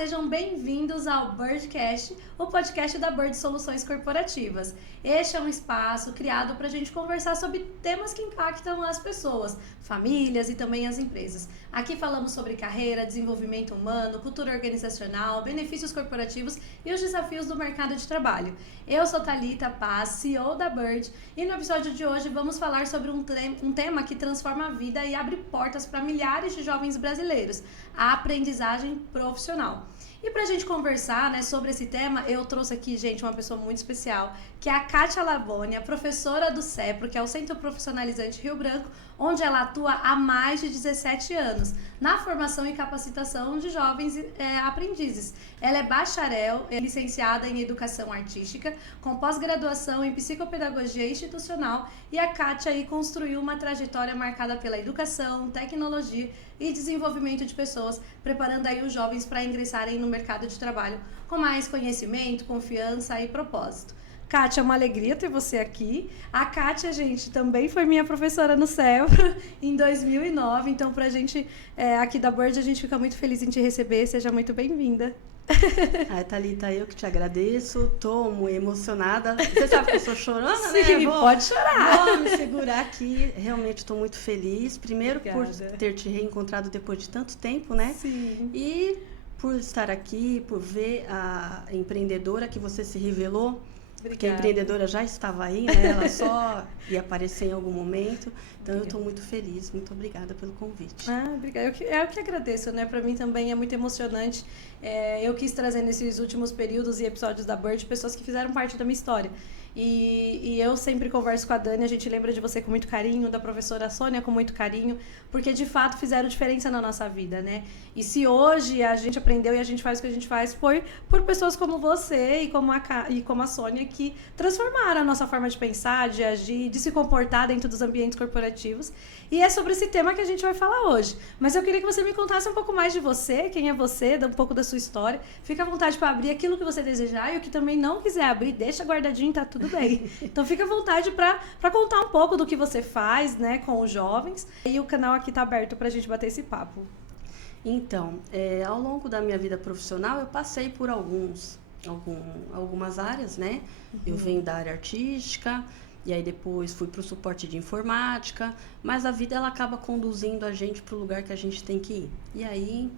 sejam bem-vindos ao Birdcast, o podcast da Bird Soluções Corporativas. Este é um espaço criado para a gente conversar sobre temas que impactam as pessoas, famílias e também as empresas. Aqui falamos sobre carreira, desenvolvimento humano, cultura organizacional, benefícios corporativos e os desafios do mercado de trabalho. Eu sou Thalita Paz, CEO da Bird, e no episódio de hoje vamos falar sobre um tema que transforma a vida e abre portas para milhares de jovens brasileiros, a aprendizagem profissional. E pra gente conversar, né, sobre esse tema, eu trouxe aqui, gente, uma pessoa muito especial, que é a Kátia Labônia, professora do CEPRO, que é o Centro Profissionalizante Rio Branco, onde ela atua há mais de 17 anos, na formação e capacitação de jovens aprendizes. Ela é bacharel, licenciada em Educação Artística, com pós-graduação em Psicopedagogia Institucional, e a Kátia aí construiu uma trajetória marcada pela educação, tecnologia e desenvolvimento de pessoas, preparando aí os jovens para ingressarem no mercado de trabalho com mais conhecimento, confiança e propósito. Kátia, é uma alegria ter você aqui. A Kátia, gente, também foi minha professora no CEPRO em 2009, então pra gente aqui da Bird, a gente fica muito feliz em te receber, seja muito bem-vinda. Ai, Thalita, eu que te agradeço, tô muito emocionada. Você sabe que eu sou chorona, né? Sim, pode chorar. Vou me segurar aqui, realmente estou muito feliz. Primeiro Obrigada. Por ter te reencontrado depois de tanto tempo, né? Sim. E por estar aqui, por ver a empreendedora que você se revelou. Porque a empreendedora já estava aí, né? Ela só ia aparecer em algum momento. Então, eu estou muito feliz. Muito obrigada pelo convite. Obrigada. Eu que agradeço, né? Para mim também é muito emocionante. Eu quis trazer nesses últimos períodos e episódios da Bird pessoas que fizeram parte da minha história. E eu sempre converso com a Dani, a gente lembra de você com muito carinho, da professora Sônia com muito carinho, porque de fato fizeram diferença na nossa vida, né? E se hoje a gente aprendeu e a gente faz o que a gente faz, foi por pessoas como você e como a Sônia, que transformaram a nossa forma de pensar, de agir, de se comportar dentro dos ambientes corporativos. E é sobre esse tema que a gente vai falar hoje. Mas eu queria que você me contasse um pouco mais de você, quem é você, um pouco da sua história. Fica à vontade para abrir aquilo que você desejar, e o que também não quiser abrir, deixa guardadinho, tá tudo bem. Então fica à vontade para contar um pouco do que você faz, né, com os jovens. E o canal aqui tá aberto pra gente bater esse papo. Então, ao longo da minha vida profissional, eu passei por algumas áreas, né? Uhum. Eu venho da área artística, e aí depois fui para o suporte de informática, mas a vida ela acaba conduzindo a gente para o lugar que a gente tem que ir. E aí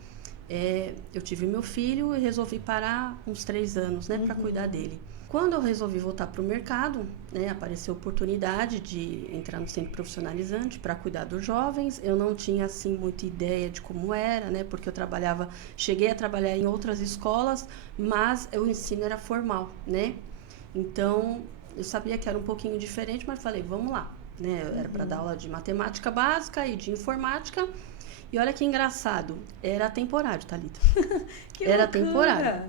eu tive meu filho e resolvi parar uns 3 anos, né, para cuidar dele. Quando eu resolvi voltar para o mercado, né, apareceu a oportunidade de entrar no centro profissionalizante para cuidar dos jovens. Eu não tinha assim muita ideia de como era, né, porque eu cheguei a trabalhar em outras escolas, mas o ensino era formal, né? Então, eu sabia que era um pouquinho diferente, mas falei, vamos lá, né? Era para dar aula de matemática básica e de informática. E olha que engraçado, era temporário, Thalita. Era temporário.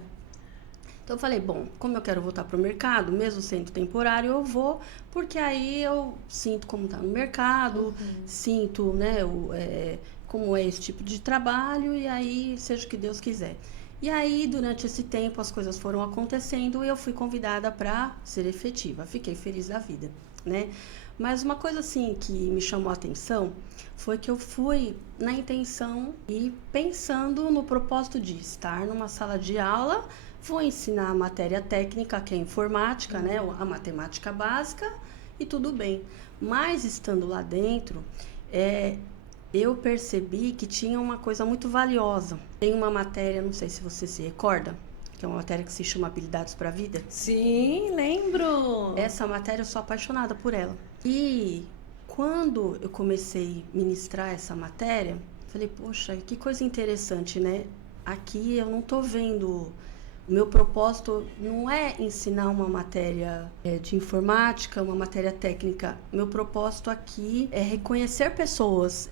Então eu falei, bom, como eu quero voltar para o mercado, mesmo sendo temporário, eu vou, porque aí eu sinto como está no mercado, sinto, né, como é esse tipo de trabalho, e aí seja o que Deus quiser. E aí, durante esse tempo, as coisas foram acontecendo e eu fui convidada para ser efetiva. Fiquei feliz da vida, né? Mas uma coisa assim que me chamou a atenção foi que eu fui na intenção e pensando no propósito de estar numa sala de aula, vou ensinar a matéria técnica, que é a informática, né? A matemática básica, e tudo bem. Mas estando lá dentro, eu percebi que tinha uma coisa muito valiosa. Tem uma matéria, não sei se você se recorda, que é uma matéria que se chama Habilidades para a Vida. Sim, lembro! Essa matéria eu sou apaixonada por ela. E quando eu comecei a ministrar essa matéria, falei, poxa, que coisa interessante, né? Aqui eu não estou vendo... O meu propósito não é ensinar uma matéria de informática, uma matéria técnica. Meu propósito aqui é reconhecer pessoas,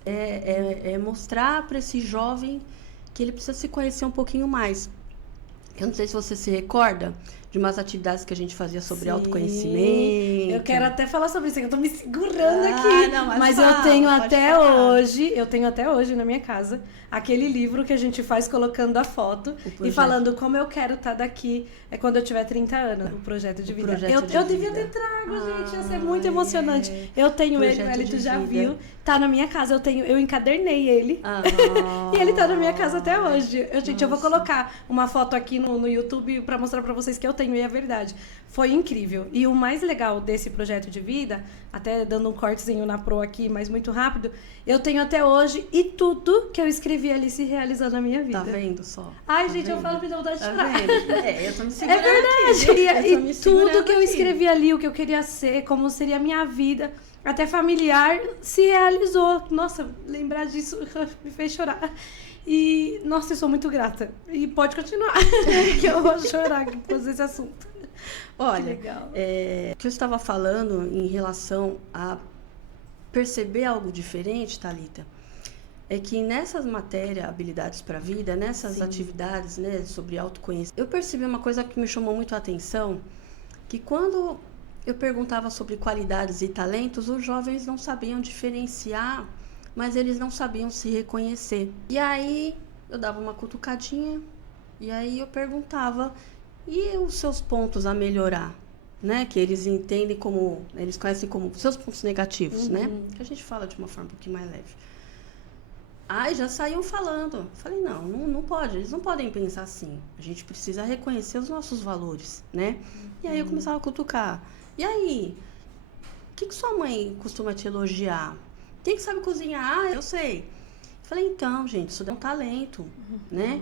mostrar para esse jovem que ele precisa se conhecer um pouquinho mais. Eu não sei se você se recorda de umas atividades que a gente fazia sobre autoconhecimento. Eu quero até falar sobre isso, que eu tô me segurando aqui. Não, mas fala, eu tenho até hoje na minha casa aquele livro que a gente faz colocando a foto e falando como eu quero estar daqui quando eu tiver 30 anos, o projeto de vida. Eu devia ter trago, gente, ia ser muito emocionante. Eu tenho ele, o Elito já viu, tá na minha casa, eu encadernei ele. E ele tá na minha casa até hoje. Eu vou colocar uma foto aqui no YouTube pra mostrar pra vocês que eu tenho, e é verdade. Foi incrível. E o mais legal desse projeto de vida, até dando um cortezinho na pro aqui, mas muito rápido, eu tenho até hoje, e tudo que eu escrevi ali se realizou na minha vida. Tá vendo só? Ai, tá gente, vendo? eu falo, me dá vontade de Tá chorar. vendo? Eu tô me segurando É verdade. aqui. E tudo que eu escrevi ali, o que eu queria ser, como seria a minha vida, até familiar, se realizou. Nossa, lembrar disso me fez chorar. E, nossa, eu sou muito grata. E pode continuar, que eu vou chorar com esse assunto. Olha, que legal. O que eu estava falando em relação a perceber algo diferente, Thalita, é que nessas matérias, habilidades para a vida, nessas atividades, né, sobre autoconhecimento, eu percebi uma coisa que me chamou muito a atenção, que quando eu perguntava sobre qualidades e talentos, os jovens não sabiam diferenciar, mas eles não sabiam se reconhecer. E aí eu dava uma cutucadinha, e aí eu perguntava, e os seus pontos a melhorar? Né? Que eles entendem como, eles conhecem como seus pontos negativos, né? Que a gente fala de uma forma um pouquinho mais leve. Aí já saíam falando. Falei, não pode, eles não podem pensar assim. A gente precisa reconhecer os nossos valores, né? E aí eu começava a cutucar. E aí, o que sua mãe costuma te elogiar? Quem que sabe cozinhar? Ah, eu sei. Falei, então, gente, isso é um talento, né?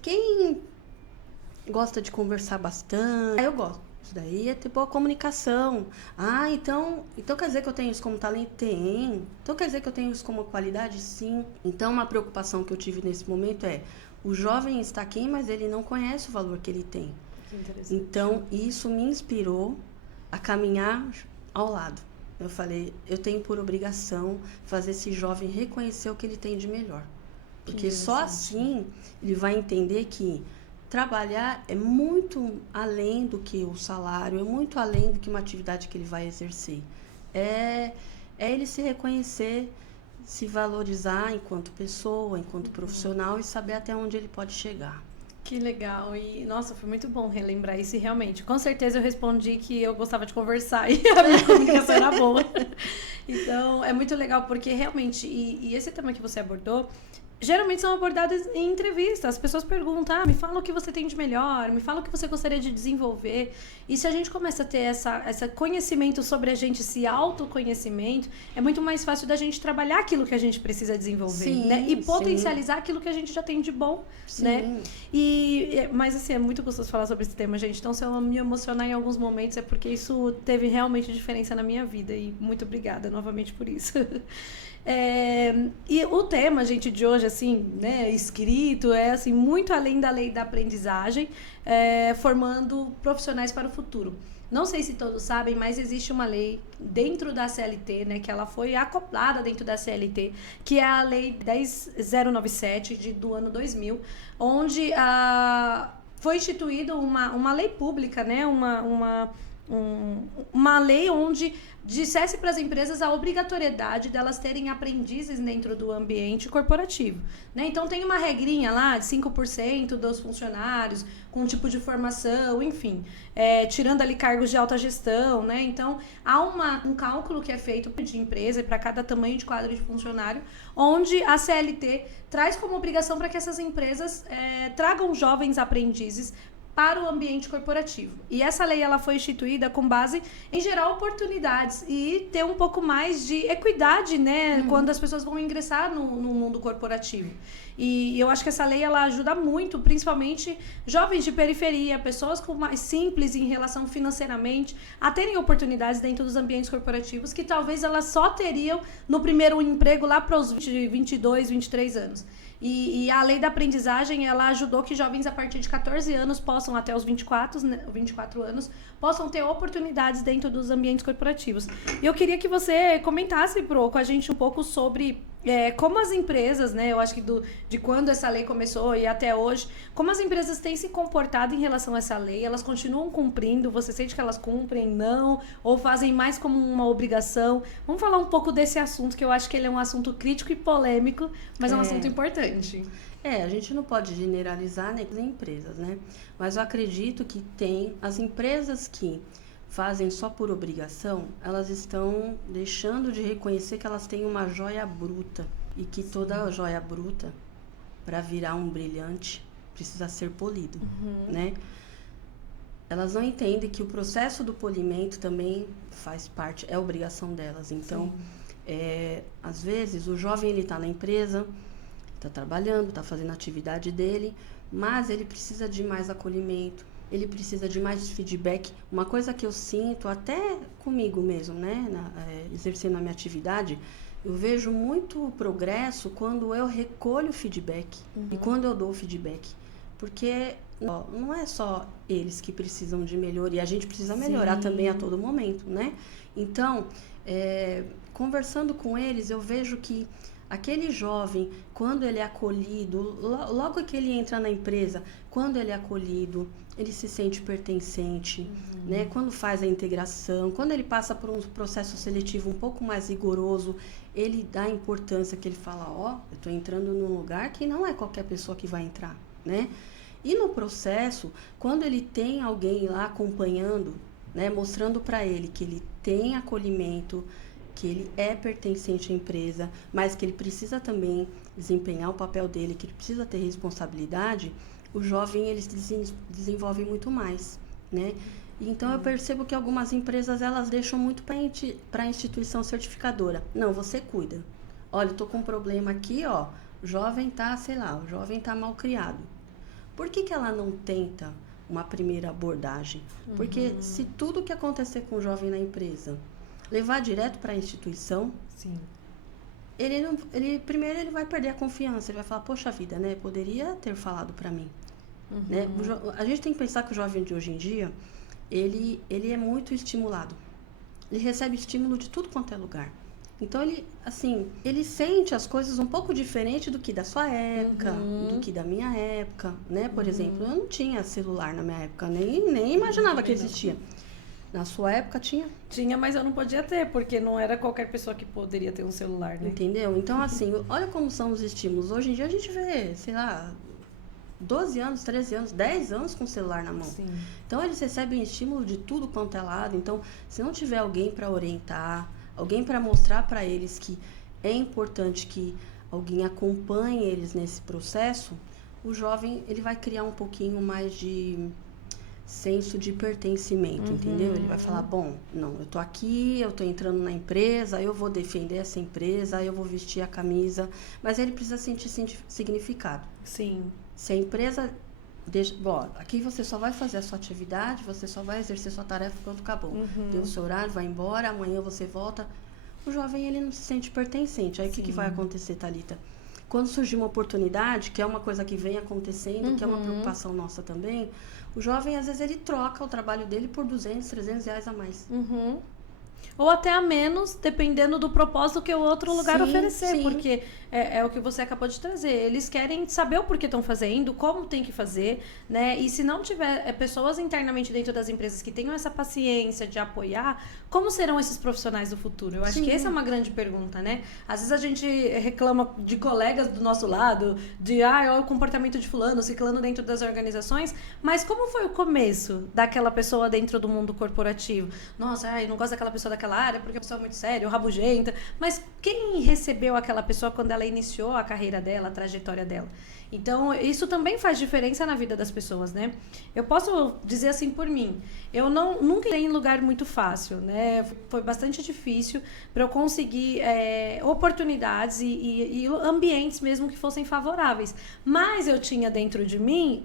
Quem gosta de conversar bastante? Eu gosto. Isso daí é ter boa comunicação. Ah, então quer dizer que eu tenho isso como talento? Tem. Então quer dizer que eu tenho isso como qualidade? Sim. Então uma preocupação que eu tive nesse momento é, o jovem está aqui, mas ele não conhece o valor que ele tem. Que interessante. Então isso me inspirou a caminhar ao lado. Eu falei, eu tenho por obrigação fazer esse jovem reconhecer o que ele tem de melhor. Porque só assim ele vai entender que trabalhar é muito além do que o salário, é muito além do que uma atividade que ele vai exercer. É ele se reconhecer, se valorizar enquanto pessoa, enquanto profissional e saber até onde ele pode chegar. Que legal. E, nossa, foi muito bom relembrar isso. E realmente, com certeza eu respondi que eu gostava de conversar e a minha comunicação era boa. Então, é muito legal porque realmente, e esse tema que você abordou, geralmente são abordadas em entrevistas. As pessoas perguntam, me fala o que você tem de melhor, me fala o que você gostaria de desenvolver. E se a gente começa a ter esse conhecimento sobre a gente, esse autoconhecimento, é muito mais fácil da gente trabalhar aquilo que a gente precisa desenvolver, né? E potencializar aquilo que a gente já tem de bom, né? Mas assim, é muito gostoso falar sobre esse tema, gente. Então, se eu me emocionar em alguns momentos, é porque isso teve realmente diferença na minha vida. E muito obrigada novamente por isso. E o tema, gente, de hoje, assim, né, escrito, é assim, muito além da lei da aprendizagem, formando profissionais para o futuro. Não sei se todos sabem, mas existe uma lei dentro da CLT, né, que ela foi acoplada dentro da CLT, que é a Lei 10.097 do ano 2000, onde foi instituída uma lei pública, né, uma lei onde dissesse para as empresas a obrigatoriedade delas terem aprendizes dentro do ambiente corporativo, né? Então tem uma regrinha lá de 5% dos funcionários com um tipo de formação, enfim, tirando ali cargos de alta gestão, né? Então há um cálculo que é feito de empresa para cada tamanho de quadro de funcionário, onde a CLT traz como obrigação para que essas empresas tragam jovens aprendizes para o ambiente corporativo. E essa lei ela foi instituída com base em gerar oportunidades e ter um pouco mais de equidade, né, quando as pessoas vão ingressar no mundo corporativo. E eu acho que essa lei ela ajuda muito, principalmente jovens de periferia, pessoas com mais simples em relação financeiramente, a terem oportunidades dentro dos ambientes corporativos que talvez elas só teriam no primeiro emprego lá para os 22, 23 anos. E a lei da aprendizagem, ela ajudou que jovens a partir de 14 anos possam, até os 24 anos, possam ter oportunidades dentro dos ambientes corporativos. E eu queria que você comentasse, Pro, com a gente um pouco sobre como as empresas, né, eu acho que de quando essa lei começou e até hoje, como as empresas têm se comportado em relação a essa lei, elas continuam cumprindo, você sente que elas cumprem, não, ou fazem mais como uma obrigação? Vamos falar um pouco desse assunto, que eu acho que ele é um assunto crítico e polêmico, mas é um assunto importante. A gente não pode generalizar, né, as empresas, né? Mas eu acredito que tem as empresas que fazem só por obrigação, elas estão deixando de reconhecer que elas têm uma joia bruta e que toda joia bruta, para virar um brilhante, precisa ser polido, né? Elas não entendem que o processo do polimento também faz parte, é obrigação delas. Então, às vezes, o jovem ele está na empresa, está trabalhando, está fazendo a atividade dele, mas ele precisa de mais acolhimento, ele precisa de mais feedback. Uma coisa que eu sinto, até comigo mesmo, né, exercendo a minha atividade, eu vejo muito progresso quando eu recolho feedback e quando eu dou feedback. Porque não é só eles que precisam de melhoria, a gente precisa melhorar também a todo momento, né? Então, conversando com eles, eu vejo que aquele jovem, quando ele é acolhido, logo que ele entra na empresa, quando ele é acolhido, ele se sente pertencente, né? Quando faz a integração, quando ele passa por um processo seletivo um pouco mais rigoroso, ele dá a importância que ele fala, eu estou entrando num lugar que não é qualquer pessoa que vai entrar, né? E no processo, quando ele tem alguém lá acompanhando, né, mostrando para ele que ele tem acolhimento, que ele é pertencente à empresa, mas que ele precisa também desempenhar o papel dele, que ele precisa ter responsabilidade, o jovem ele se desenvolve muito mais, né? Então eu percebo que algumas empresas elas deixam muito para a instituição certificadora. Não, você cuida. Olha, eu tô com um problema aqui, o jovem tá, o jovem tá mal criado. Por que ela não tenta uma primeira abordagem? Porque se tudo que acontecer com o jovem na empresa levar direto para a instituição, primeiro ele vai perder a confiança, ele vai falar, poxa vida, né, poderia ter falado para mim, né? A gente tem que pensar que o jovem de hoje em dia, ele é muito estimulado, ele recebe estímulo de tudo quanto é lugar, então ele sente as coisas um pouco diferente do que da sua época, do que da minha época, né? Por exemplo, eu não tinha celular na minha época, nem imaginava que existia. Na sua época tinha? Tinha, mas eu não podia ter, porque não era qualquer pessoa que poderia ter um celular, né? Entendeu? Então, olha como são os estímulos. Hoje em dia a gente vê, 12 anos, 13 anos, 10 anos com o celular na mão. Sim. Então, eles recebem estímulo de tudo quanto é lado. Então, se não tiver alguém para orientar, alguém para mostrar para eles que é importante que alguém acompanhe eles nesse processo, o jovem ele vai criar um pouquinho mais de senso de pertencimento, entendeu? Ele vai falar, não, eu tô aqui, eu tô entrando na empresa, eu vou defender essa empresa, eu vou vestir a camisa, mas ele precisa sentir significado. Sim. Se a empresa aqui você só vai fazer a sua atividade, você só vai exercer sua tarefa quando acabou. Deu o seu horário, vai embora, amanhã você volta. O jovem, ele não se sente pertencente. Aí o que vai acontecer, Thalita? Quando surgir uma oportunidade, que é uma coisa que vem acontecendo, que é uma preocupação nossa também, o jovem, às vezes, ele troca o trabalho dele por 200, 300 reais a mais. Ou até a menos, dependendo do propósito que o outro lugar oferecer. Sim. Porque é o que você acabou de trazer. Eles querem saber o porquê estão fazendo, como tem que fazer, né? E se não tiver pessoas internamente dentro das empresas que tenham essa paciência de apoiar, como serão esses profissionais do futuro? Eu acho que essa é uma grande pergunta, né? Às vezes a gente reclama de colegas do nosso lado, de olha o comportamento de fulano, ciclano dentro das organizações, mas como foi o começo daquela pessoa dentro do mundo corporativo? Nossa, eu não gosto daquela pessoa daquela área porque a pessoa é muito séria, rabugenta. Mas quem recebeu aquela pessoa quando ela iniciou a carreira dela, a trajetória dela? Então, isso também faz diferença na vida das pessoas, né? Eu posso dizer assim por mim, eu nunca entrei em lugar muito fácil, né? Foi bastante difícil para eu conseguir oportunidades e ambientes mesmo que fossem favoráveis. Mas eu tinha dentro de mim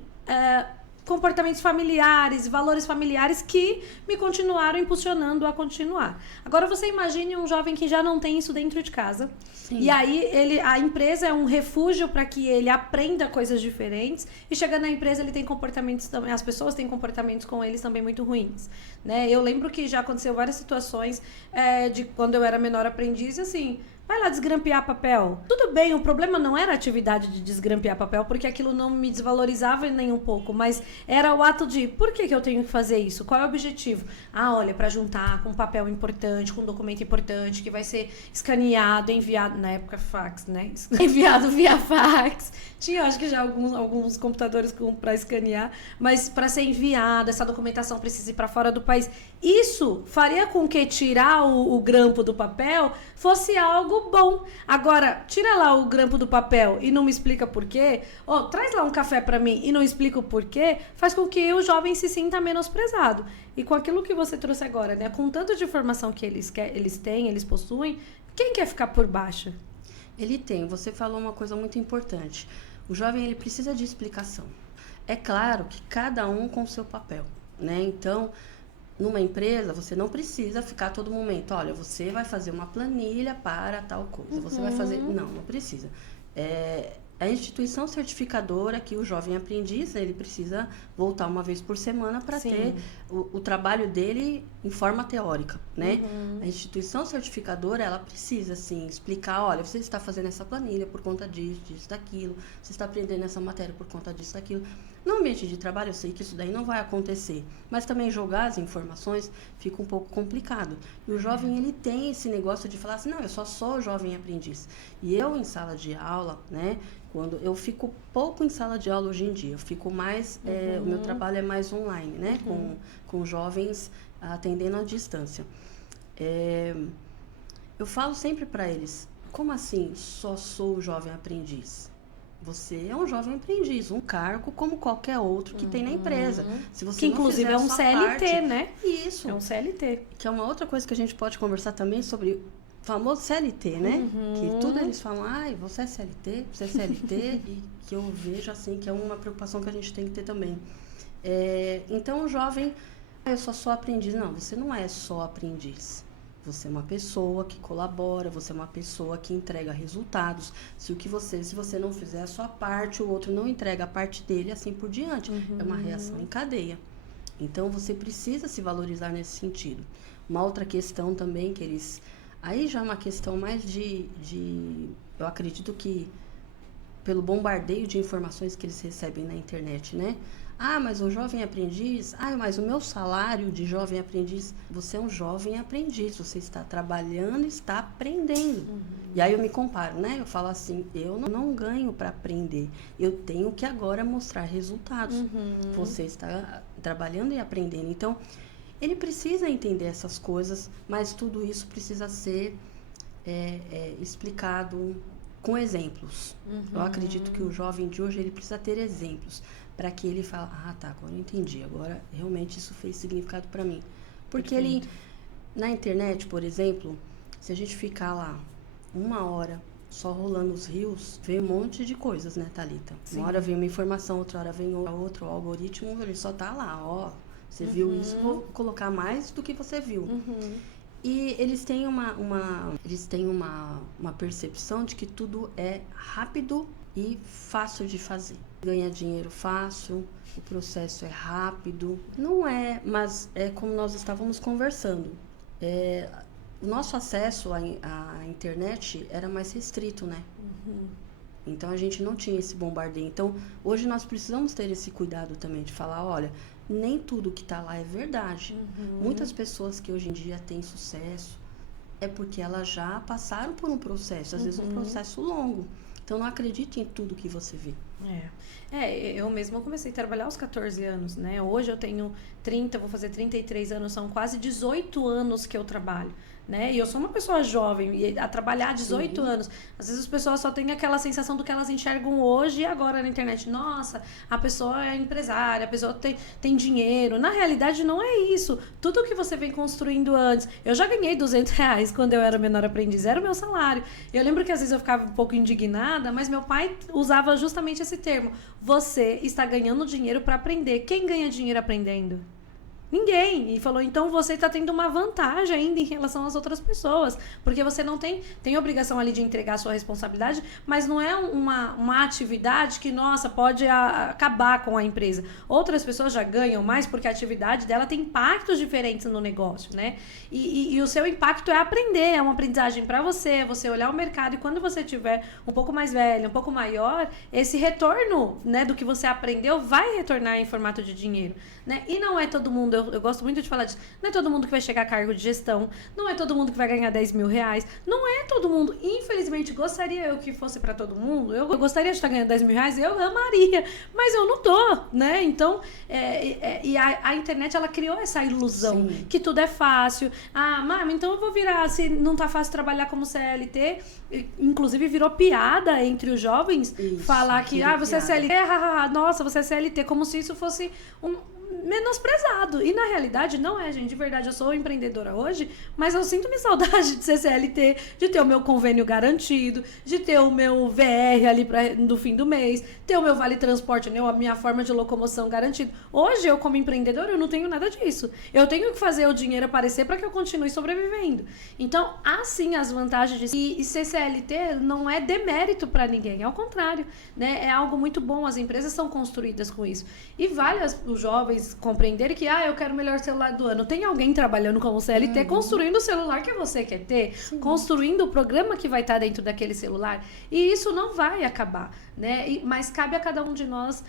comportamentos familiares, valores familiares que me continuaram impulsionando a continuar. Agora você imagine um jovem que já não tem isso dentro de casa. Sim. E aí a empresa é um refúgio para que ele aprenda coisas diferentes e chegando na empresa ele tem comportamentos também, as pessoas têm comportamentos com eles também muito ruins, né? Eu lembro que já aconteceu várias situações de quando eu era menor aprendiz, assim, vai lá desgrampear papel. Tudo bem, o problema não era a atividade de desgrampear papel, porque aquilo não me desvalorizava nem um pouco, mas era o ato de, por que eu tenho que fazer isso? Qual é o objetivo? Ah, olha, para juntar com papel importante, com documento importante, que vai ser escaneado, enviado, na época fax, né? Enviado via fax. Tinha, acho que já alguns computadores para escanear, mas para ser enviado, essa documentação precisa ir para fora do país. Isso faria com que tirar o grampo do papel fosse algo bom. Agora, tira lá o grampo do papel e não me explica por quê, traz lá um café para mim e não explica o porquê, faz com que o jovem se sinta menosprezado. E com aquilo que você trouxe agora, né, com tanto de informação que eles têm, eles possuem, quem quer ficar por baixo? Ele tem. Você falou uma coisa muito importante. O jovem, ele precisa de explicação. É claro que cada um com o seu papel, né? Então, numa empresa, você não precisa ficar a todo momento, olha, você vai fazer uma planilha para tal coisa, você vai fazer... Não precisa. A instituição certificadora que o jovem aprendiz, né, ele precisa voltar uma vez por semana para ter o trabalho dele em forma teórica, né? A instituição certificadora, ela precisa, assim, explicar, olha, você está fazendo essa planilha por conta disso, daquilo, você está aprendendo essa matéria por conta disso, daquilo. No ambiente de trabalho, eu sei que isso daí não vai acontecer, mas também jogar as informações fica um pouco complicado. E o jovem, ele tem esse negócio de falar assim, não, eu só sou jovem aprendiz. E eu, em sala de aula, né, quando eu fico pouco em sala de aula hoje em dia, eu fico mais, o meu trabalho é mais online, né, com jovens atendendo à distância. Eu falo sempre para eles, como assim só sou jovem aprendiz? Você é um jovem aprendiz, um cargo como qualquer outro que tem na empresa. Se você que inclusive é um CLT, né? Isso. É um CLT. Que é uma outra coisa que a gente pode conversar também sobre o famoso CLT, né? Que tudo eles falam, você é CLT, você é CLT, e que eu vejo assim que é uma preocupação que a gente tem que ter também. Então o jovem, eu só sou aprendiz. Não, você não é só aprendiz. Você é uma pessoa que colabora, você é uma pessoa que entrega resultados. Se você não fizer a sua parte, o outro não entrega a parte dele, assim por diante. É uma reação em cadeia. Então, você precisa se valorizar nesse sentido. Uma outra questão também que eles... Aí já é uma questão mais eu acredito que pelo bombardeio de informações que eles recebem na internet, né? Mas o jovem aprendiz... mas o meu salário de jovem aprendiz... Você é um jovem aprendiz, você está trabalhando, está aprendendo. E aí eu me comparo, né? Eu falo assim, eu não ganho para aprender. Eu tenho que agora mostrar resultados. Você está trabalhando e aprendendo. Então, ele precisa entender essas coisas, mas tudo isso precisa ser explicado com exemplos. Eu acredito que o jovem de hoje, ele precisa ter exemplos para que ele fale, agora eu entendi, agora realmente isso fez significado para mim. Porque ele, na internet, por exemplo, se a gente ficar lá 1 hora só rolando os rios, vem um monte de coisas, né, Thalita? Uma hora vem uma informação, outra hora vem outra, o algoritmo, ele só tá lá, você viu isso, vou colocar mais do que você viu. E eles têm uma percepção de que tudo é rápido e fácil de fazer. Ganha dinheiro fácil, o processo é rápido. Não é, mas é como nós estávamos conversando. O nosso acesso à internet era mais restrito, né? Então a gente não tinha esse bombardeio. Então hoje nós precisamos ter esse cuidado também de falar, olha, nem tudo que está lá é verdade. Muitas pessoas que hoje em dia têm sucesso é porque elas já passaram por um processo, às vezes um processo longo. Então não acredite em tudo que você vê. Eu mesma comecei a trabalhar aos 14 anos, né? Hoje eu tenho 30, vou fazer 33 anos, são quase 18 anos que eu trabalho, né? E eu sou uma pessoa jovem, e a trabalhar 18 anos, às vezes as pessoas só têm aquela sensação do que elas enxergam hoje e agora na internet. Nossa, a pessoa é empresária, a pessoa tem dinheiro. Na realidade, não é isso. Tudo que você vem construindo antes. Eu já ganhei R$200 quando eu era menor aprendiz, era o meu salário. Eu lembro que às vezes eu ficava um pouco indignada, mas meu pai usava justamente esse termo. Você está ganhando dinheiro para aprender. Quem ganha dinheiro aprendendo? Ninguém. E falou, então você está tendo uma vantagem ainda em relação às outras pessoas. Porque você não tem obrigação ali de entregar a sua responsabilidade, mas não é uma atividade que, nossa, pode acabar com a empresa. Outras pessoas já ganham mais porque a atividade dela tem impactos diferentes no negócio, né? E o seu impacto é aprender, é uma aprendizagem para você olhar o mercado, e quando você tiver um pouco mais velho, um pouco maior, esse retorno, né, do que você aprendeu vai retornar em formato de dinheiro, né? E não é todo mundo, eu gosto muito de falar disso, não é todo mundo que vai chegar a cargo de gestão, não é todo mundo que vai ganhar 10 mil reais, não é todo mundo, infelizmente, gostaria eu que fosse para todo mundo, eu gostaria de estar ganhando 10 mil reais, eu amaria, mas eu não tô, né? Então, a internet, ela criou essa ilusão, sim, que tudo é fácil. Mas então eu vou virar, se não tá fácil trabalhar como CLT, inclusive virou piada entre os jovens, isso, falar que você é CLT, nossa, você é CLT, como se isso fosse menosprezado. E na realidade não é, gente. De verdade, eu sou empreendedora hoje, mas eu sinto-me saudade de ser CLT, de ter o meu convênio garantido, de ter o meu VR ali no fim do mês, ter o meu vale transporte, né, a minha forma de locomoção garantida. Hoje, eu como empreendedora, eu não tenho nada disso. Eu tenho que fazer o dinheiro aparecer para que eu continue sobrevivendo. Então, há sim as vantagens disso. E ser CLT não é demérito para ninguém, ao contrário, né? É algo muito bom. As empresas são construídas com isso. E vale os jovens compreenderem que, eu quero o melhor celular do ano. Tem alguém trabalhando como CLT, construindo o celular que você quer ter, sim, construindo o programa que vai estar dentro daquele celular. E isso não vai acabar, né? Mas cabe a cada um de nós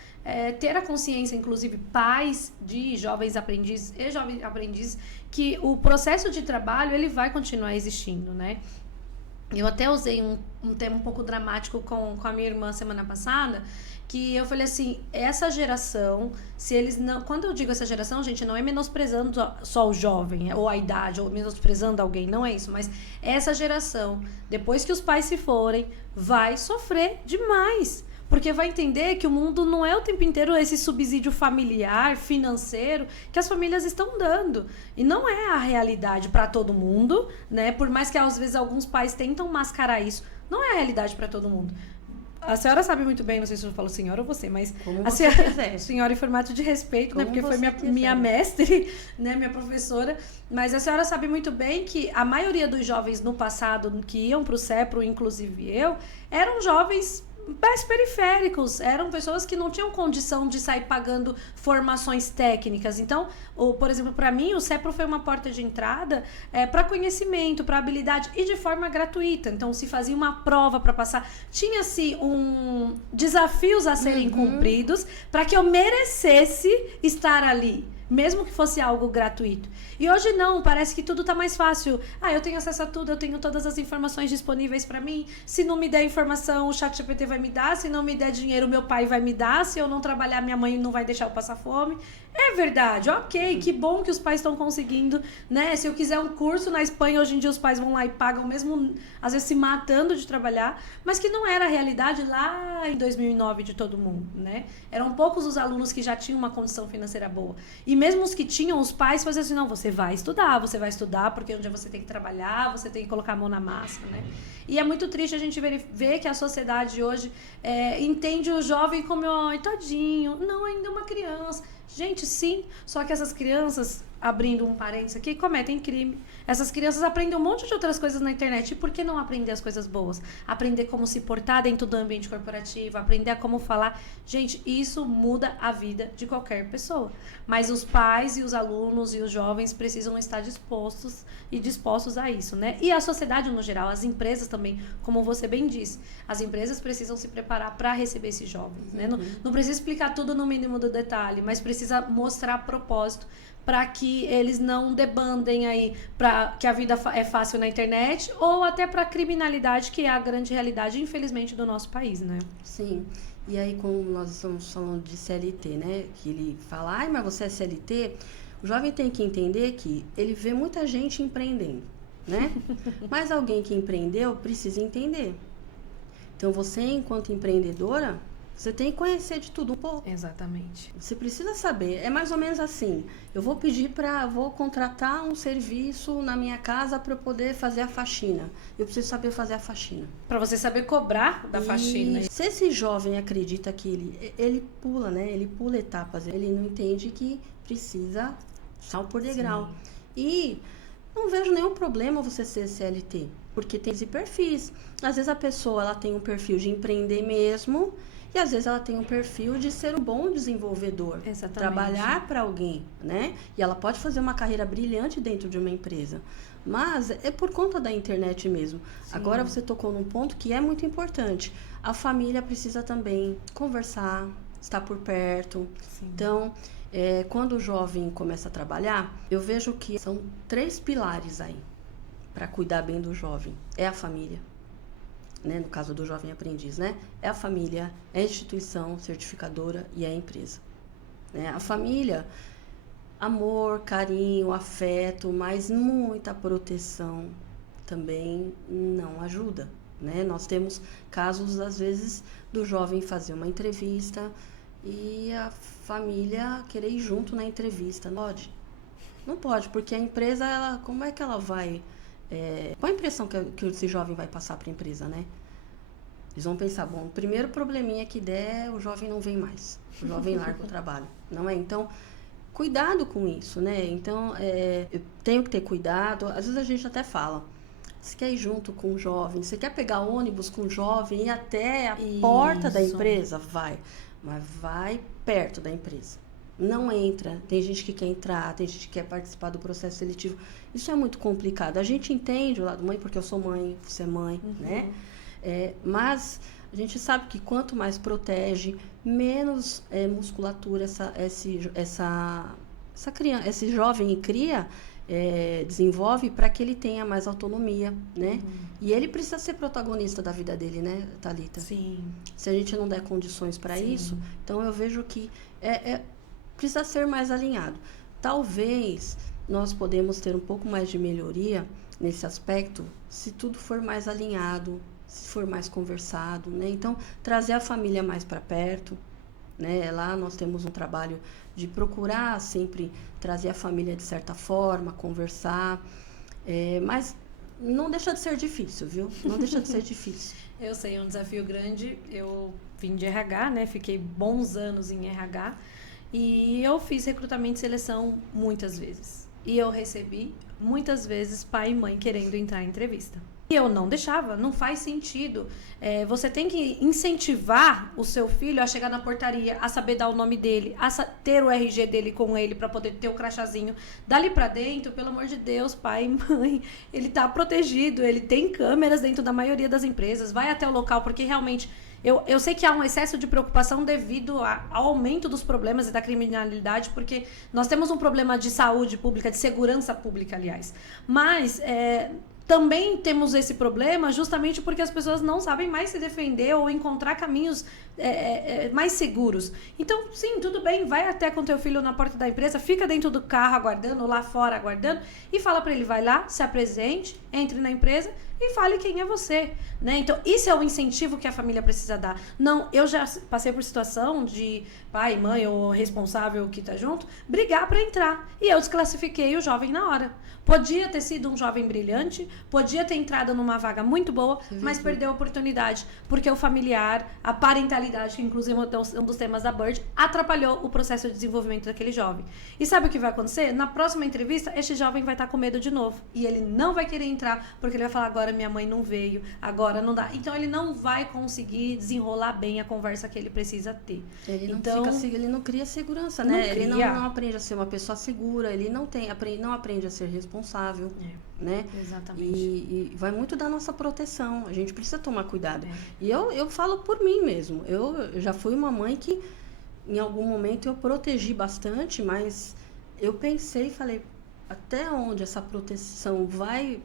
ter a consciência, inclusive pais de jovens aprendizes e jovens aprendizes, que o processo de trabalho, ele vai continuar existindo, né? Eu até usei um tema um pouco dramático com a minha irmã semana passada, que eu falei assim, essa geração, se eles não... Quando eu digo essa geração, gente, não é menosprezando só o jovem, ou a idade, ou menosprezando alguém, não é isso, mas essa geração, depois que os pais se forem, vai sofrer demais. Porque vai entender que o mundo não é o tempo inteiro esse subsídio familiar, financeiro, que as famílias estão dando. E não é a realidade para todo mundo, né? Por mais que às vezes alguns pais tentam mascarar isso, não é a realidade para todo mundo. A senhora sabe muito bem, não sei se eu falo senhora ou você, mas como a você quiser. Senhora em formato de respeito, como né? Porque foi minha mestre, né? Minha professora. Mas a senhora sabe muito bem que a maioria dos jovens no passado que iam para o CEPRO, inclusive eu, eram jovens mais periféricos, eram pessoas que não tinham condição de sair pagando formações técnicas. Então, por exemplo, para mim, o CEPRO foi uma porta de entrada para conhecimento, para habilidade, e de forma gratuita. Então, se fazia uma prova para passar, tinha-se desafios a serem cumpridos para que eu merecesse estar ali, mesmo que fosse algo gratuito. E hoje não, parece que tudo tá mais fácil. Eu tenho acesso a tudo, eu tenho todas as informações disponíveis para mim. Se não me der informação, o ChatGPT vai me dar. Se não me der dinheiro, meu pai vai me dar. Se eu não trabalhar, minha mãe não vai deixar eu passar fome. É verdade, ok, que bom que os pais estão conseguindo, né? Se eu quiser um curso na Espanha, hoje em dia os pais vão lá e pagam, mesmo às vezes se matando de trabalhar, mas que não era a realidade lá em 2009 de todo mundo, né? Eram poucos os alunos que já tinham uma condição financeira boa. E mesmo os que tinham, os pais faziam assim, não, você vai estudar, porque um dia você tem que trabalhar, você tem que colocar a mão na massa, né? E é muito triste a gente ver que a sociedade hoje entende o jovem como, tadinho, não, ainda é uma criança. Gente, sim, só que essas crianças, abrindo um parênteses aqui, cometem crime. Essas crianças aprendem um monte de outras coisas na internet. E por que não aprender as coisas boas? Aprender como se portar dentro do ambiente corporativo, aprender a como falar. Gente, isso muda a vida de qualquer pessoa. Mas os pais e os alunos e os jovens precisam estar dispostos a isso, né? E a sociedade no geral, as empresas também, como você bem disse, as empresas precisam se preparar para receber esses jovens, né? Não precisa explicar tudo no mínimo do detalhe, mas precisa mostrar propósito para que eles não debandem aí para que a vida é fácil na internet, ou até para a criminalidade, que é a grande realidade, infelizmente, do nosso país, né? Sim. E aí, como nós estamos falando de CLT, né? Que ele fala, mas você é CLT? O jovem tem que entender que ele vê muita gente empreendendo, né? Mas alguém que empreendeu precisa entender. Então, você, enquanto empreendedora, você tem que conhecer de tudo um pouco. Exatamente. Você precisa saber. É mais ou menos assim. Vou contratar um serviço na minha casa para eu poder fazer a faxina. Eu preciso saber fazer a faxina. Para você saber cobrar da faxina. Se esse jovem acredita que ele pula, né? Ele pula etapas. Ele não entende que precisa sal por degrau. Sim. E não vejo nenhum problema você ser CLT, porque tem esse perfis. Às vezes a pessoa ela tem um perfil de empreender mesmo, e às vezes ela tem um perfil de ser um bom desenvolvedor, Exatamente. trabalhar para alguém, né? E ela pode fazer uma carreira brilhante dentro de uma empresa. Mas é por conta da internet mesmo. Sim. Agora você tocou num ponto que é muito importante. A família precisa também conversar, estar por perto. Sim. Então, quando o jovem começa a trabalhar, eu vejo que são 3 pilares aí para cuidar bem do jovem. É a família, né? No caso do jovem aprendiz, né? É a família, é a instituição certificadora e é a empresa. Né? A família, amor, carinho, afeto, mas muita proteção também não ajuda. Né? Nós temos casos, às vezes, do jovem fazer uma entrevista e a família querer ir junto na entrevista. Não pode, porque a empresa, como é que ela vai... qual a impressão que esse jovem vai passar para a empresa, né? Eles vão pensar, bom, o primeiro probleminha que der, o jovem não vem mais. O jovem larga o trabalho, não é? Então, cuidado com isso, né? Então, eu tenho que ter cuidado. Às vezes a gente até fala, você quer ir junto com o jovem, você quer pegar ônibus com o jovem e ir até a porta da empresa? Vai. Mas vai perto da empresa. Não entra. Tem gente que quer entrar, tem gente que quer participar do processo seletivo. Isso é muito complicado. A gente entende o lado mãe, porque eu sou mãe, você é mãe, né? Mas a gente sabe que quanto mais protege, menos musculatura esse jovem cria, desenvolve para que ele tenha mais autonomia, né? E ele precisa ser protagonista da vida dele, né, Thalita? Sim. Se a gente não der condições para isso, então eu vejo que precisa ser mais alinhado. Talvez nós podemos ter um pouco mais de melhoria nesse aspecto se tudo for mais alinhado, se for mais conversado, né? Então, trazer a família mais para perto, né? Lá nós temos um trabalho de procurar sempre trazer a família de certa forma, conversar, mas não deixa de ser difícil, viu? Não deixa de ser difícil. Eu sei, é um desafio grande. Eu vim de RH, né? Fiquei bons anos em RH e eu fiz recrutamento e seleção muitas vezes. E eu recebi muitas vezes pai e mãe querendo entrar em entrevista. E eu não deixava, não faz sentido. Você tem que incentivar o seu filho a chegar na portaria, a saber dar o nome dele, a ter o RG dele com ele para poder ter o crachazinho. Dali para dentro, pelo amor de Deus, pai e mãe, ele tá protegido, ele tem câmeras dentro da maioria das empresas, vai até o local, porque realmente... Eu sei que há um excesso de preocupação devido ao aumento dos problemas e da criminalidade, porque nós temos um problema de saúde pública, de segurança pública, aliás. Mas também temos esse problema justamente porque as pessoas não sabem mais se defender ou encontrar caminhos mais seguros. Então, sim, tudo bem, vai até com teu filho na porta da empresa, fica dentro do carro aguardando, lá fora aguardando, e fala para ele, vai lá, se apresente, entre na empresa e fale quem é você, né? Então, isso é o incentivo que a família precisa dar. Não, eu já passei por situação de pai, mãe ou responsável que tá junto, brigar para entrar. E eu desclassifiquei o jovem na hora. Podia ter sido um jovem brilhante, podia ter entrado numa vaga muito boa, mas perdeu a oportunidade, porque o familiar, a parentalidade, que inclusive é um dos temas da Bird, atrapalhou o processo de desenvolvimento daquele jovem. E sabe o que vai acontecer? Na próxima entrevista, este jovem vai estar com medo de novo. E ele não vai querer entrar, porque ele vai falar, agora minha mãe não veio, agora não dá. Então, ele não vai conseguir desenrolar bem a conversa que ele precisa ter. Ele não cria segurança, né? Ele não aprende a ser uma pessoa segura, ele não aprende a ser responsável, né? Exatamente. E vai muito da nossa proteção. A gente precisa tomar cuidado. E eu falo por mim mesmo. Eu já fui uma mãe que, em algum momento, eu protegi bastante, mas eu pensei e falei, até onde essa proteção vai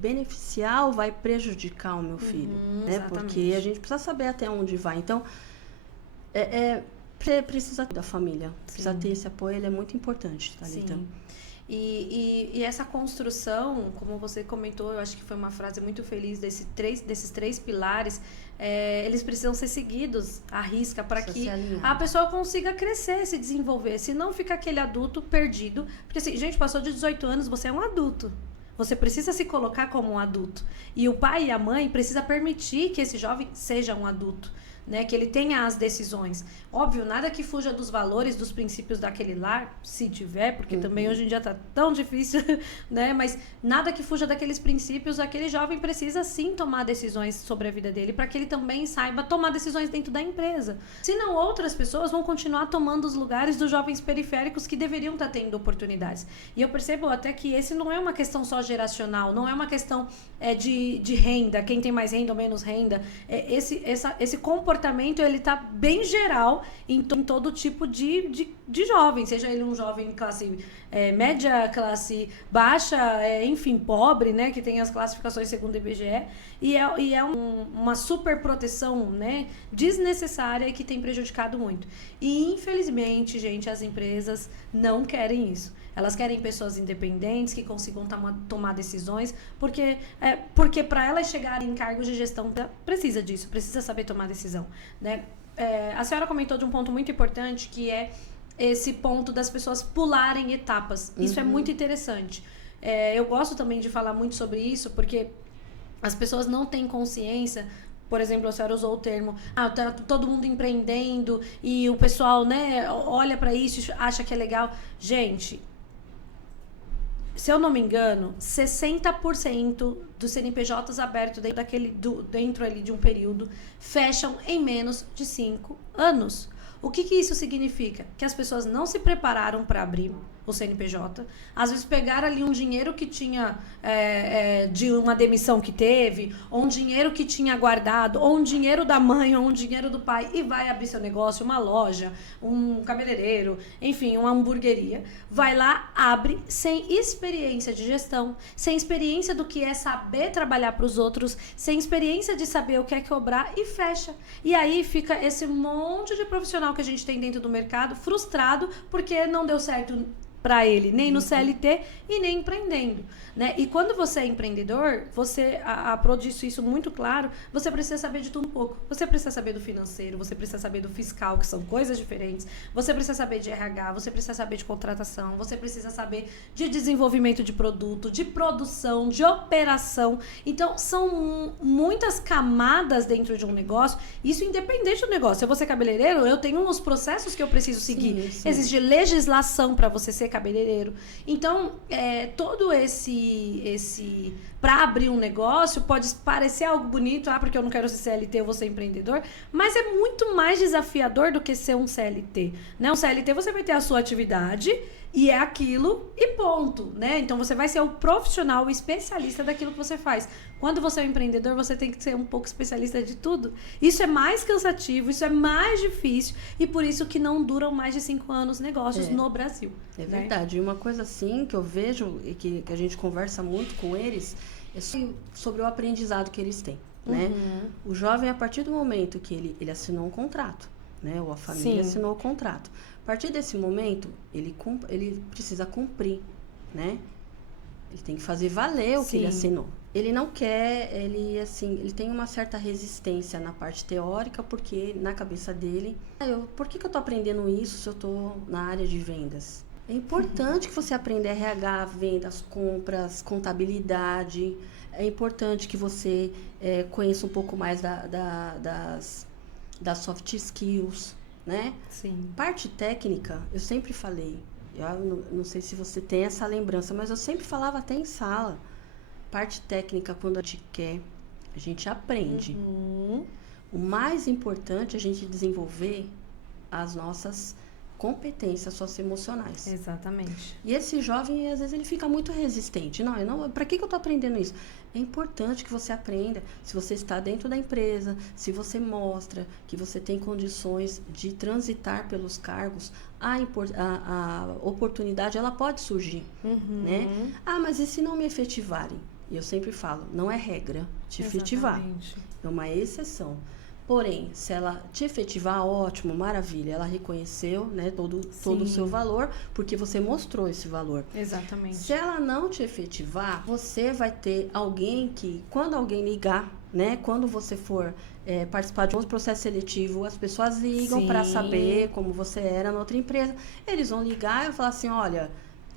beneficiar ou vai prejudicar o meu filho? Né? Porque a gente precisa saber até onde vai. Então, precisa da família. Precisa ter esse apoio, ele é muito importante, Thalita. Sim. E essa construção, como você comentou, eu acho que foi uma frase muito feliz desses três pilares, eles precisam ser seguidos à risca para que a pessoa consiga crescer, se desenvolver. Se não fica aquele adulto perdido. Porque assim, gente, passou de 18 anos, você é um adulto. Você precisa se colocar como um adulto. E o pai e a mãe precisam permitir que esse jovem seja um adulto. né? Que ele tenha as decisões. Óbvio, nada que fuja dos valores, dos princípios daquele lar, se tiver, porque também hoje em dia tá tão difícil, né? Mas nada que fuja daqueles princípios, aquele jovem precisa sim tomar decisões sobre a vida dele, para que ele também saiba tomar decisões dentro da empresa. Senão outras pessoas vão continuar tomando os lugares dos jovens periféricos que deveriam estar tendo oportunidades. E eu percebo até que esse não é uma questão só geracional, não é uma questão de renda, quem tem mais renda ou menos renda. Esse comportamento, ele tá bem geral em todo tipo de jovem, seja ele um jovem classe média, classe baixa, enfim, pobre, né, que tem as classificações segundo o IBGE, e é uma super proteção, né, desnecessária e que tem prejudicado muito. E, infelizmente, gente, as empresas não querem isso. Elas querem pessoas independentes que consigam tomar decisões, porque para elas chegarem em cargos de gestão, precisa disso, precisa saber tomar decisão, né? A senhora comentou de um ponto muito importante, que é esse ponto das pessoas pularem etapas. Isso é muito interessante. Eu gosto também de falar muito sobre isso, porque as pessoas não têm consciência. Por exemplo, a senhora usou o termo, tá todo mundo empreendendo e o pessoal, né, olha para isso e acha que é legal. Gente, se eu não me engano, 60% dos CNPJs abertos dentro ali de um período fecham em menos de 5 anos. O que isso significa? Que as pessoas não se prepararam para abrir o CNPJ, às vezes pegaram ali um dinheiro que tinha de uma demissão que teve, ou um dinheiro que tinha guardado, ou um dinheiro da mãe, ou um dinheiro do pai, e vai abrir seu negócio, uma loja, um cabeleireiro, enfim, uma hamburgueria. Vai lá, abre, sem experiência de gestão, sem experiência do que é saber trabalhar para os outros, sem experiência de saber o que é cobrar, e fecha. E aí fica esse monte de profissional que a gente tem dentro do mercado frustrado porque não deu certo para ele, nem no CLT e nem empreendendo, né? E quando você é empreendedor, a Pro disse isso muito claro, você precisa saber de tudo um pouco. Você precisa saber do financeiro, você precisa saber do fiscal, que são coisas diferentes. Você precisa saber de RH, você precisa saber de contratação, você precisa saber de desenvolvimento de produto, de produção, de operação. Então, são muitas camadas dentro de um negócio, isso independente do negócio. Se eu vou ser cabeleireiro, eu tenho uns processos que eu preciso seguir. Sim. Existe legislação para você ser cabeleireiro. Então, todo esse para abrir um negócio pode parecer algo bonito, porque eu não quero ser CLT, eu vou ser empreendedor, mas é muito mais desafiador do que ser um CLT, né? Um CLT você vai ter a sua atividade e é aquilo e ponto, né? Então você vai ser o profissional, o especialista daquilo que você faz. Quando você é um empreendedor, você tem que ser um pouco especialista de tudo. Isso é mais cansativo, isso é mais difícil e por isso que não duram mais de 5 anos negócios no Brasil. É verdade. E uma coisa assim que eu vejo e que a gente conversa muito com eles é sobre o aprendizado que eles têm, né? O jovem, a partir do momento que ele assinou um contrato, né? Ou a família assinou o contrato. A partir desse momento, ele precisa cumprir, né? Ele tem que fazer valer o que ele assinou. Ele não quer, ele tem uma certa resistência na parte teórica, porque na cabeça dele, por que eu tô aprendendo isso se eu tô na área de vendas? É importante que você aprenda RH, vendas, compras, contabilidade. É importante que você conheça um pouco mais das soft skills, né? Sim. Parte técnica, eu sempre falei, eu não sei se você tem essa lembrança, mas eu sempre falava até em sala. Parte técnica, quando a gente quer, a gente aprende. O mais importante é a gente desenvolver as nossas competências socioemocionais. Exatamente. E esse jovem, às vezes, ele fica muito resistente. Não, para que eu estou aprendendo isso? É importante que você aprenda. Se você está dentro da empresa, se você mostra que você tem condições de transitar pelos cargos, a oportunidade ela pode surgir, né? Mas e se não me efetivarem? Eu sempre falo, não é regra te efetivar. É uma exceção. Porém, se ela te efetivar, ótimo, maravilha. Ela reconheceu, né, todo o seu valor, porque você mostrou esse valor. Exatamente. Se ela não te efetivar, você vai ter alguém que, quando alguém ligar, né, quando você for participar de um processo seletivo, as pessoas ligam para saber como você era na outra empresa. Eles vão ligar e falar assim, olha,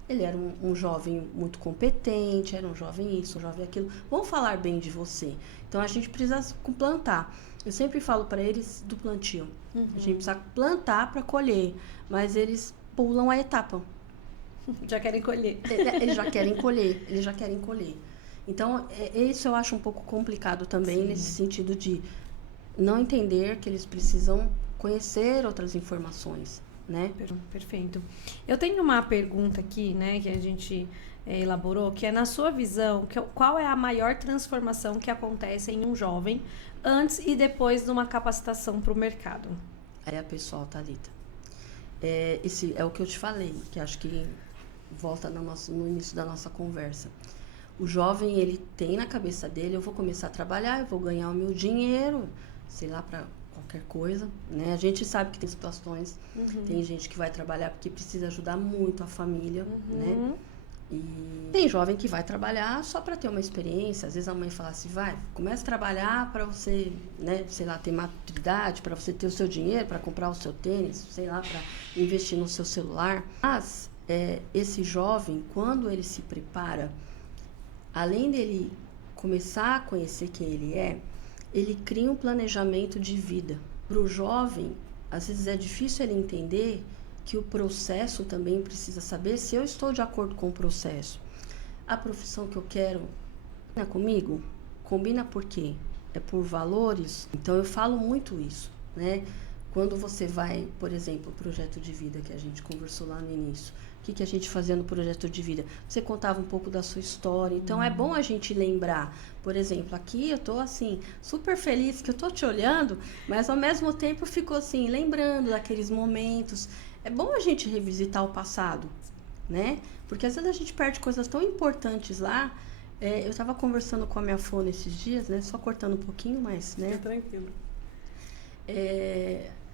Ele era um jovem muito competente, era um jovem isso, um jovem aquilo. Vão falar bem de você. Então, a gente precisa plantar. Eu sempre falo para eles do plantio. A gente precisa plantar para colher, mas eles pulam a etapa. Já querem colher. Eles já querem colher, eles já querem colher. Então, isso eu acho um pouco complicado também, Sim. nesse sentido de não entender que eles precisam conhecer outras informações, né? Perfeito. Eu tenho uma pergunta aqui, né, que a gente elaborou, que é, na sua visão, qual é a maior transformação que acontece em um jovem antes e depois de uma capacitação para o mercado? Aí a pessoal, Thalita, esse é o que eu te falei, que acho que volta no início da nossa conversa. O jovem, ele tem na cabeça dele, eu vou começar a trabalhar, eu vou ganhar o meu dinheiro, sei lá, para qualquer coisa, né? A gente sabe que tem situações, tem gente que vai trabalhar porque precisa ajudar muito a família, né? E tem jovem que vai trabalhar só para ter uma experiência. Às vezes a mãe fala assim, vai, começa a trabalhar para você, né, sei lá, ter maturidade, para você ter o seu dinheiro, para comprar o seu tênis, sei lá, para investir no seu celular. Mas esse jovem, quando ele se prepara, além dele começar a conhecer quem ele cria um planejamento de vida. Para o jovem, às vezes é difícil ele entender que o processo também precisa saber se eu estou de acordo com o processo. A profissão que eu quero combina comigo? Combina por quê? É por valores? Então eu falo muito isso, né? Quando você vai, por exemplo, o projeto de vida que a gente conversou lá no início, o que a gente fazia no projeto de vida? Você contava um pouco da sua história, então é bom a gente lembrar. Por exemplo, aqui eu tô assim, super feliz que eu tô te olhando, mas ao mesmo tempo eu fico assim, lembrando daqueles momentos. É bom a gente revisitar o passado, né? Porque às vezes a gente perde coisas tão importantes lá. Eu estava conversando com a minha fona esses dias, né? Só cortando um pouquinho, mas, né? Fica tranquilo.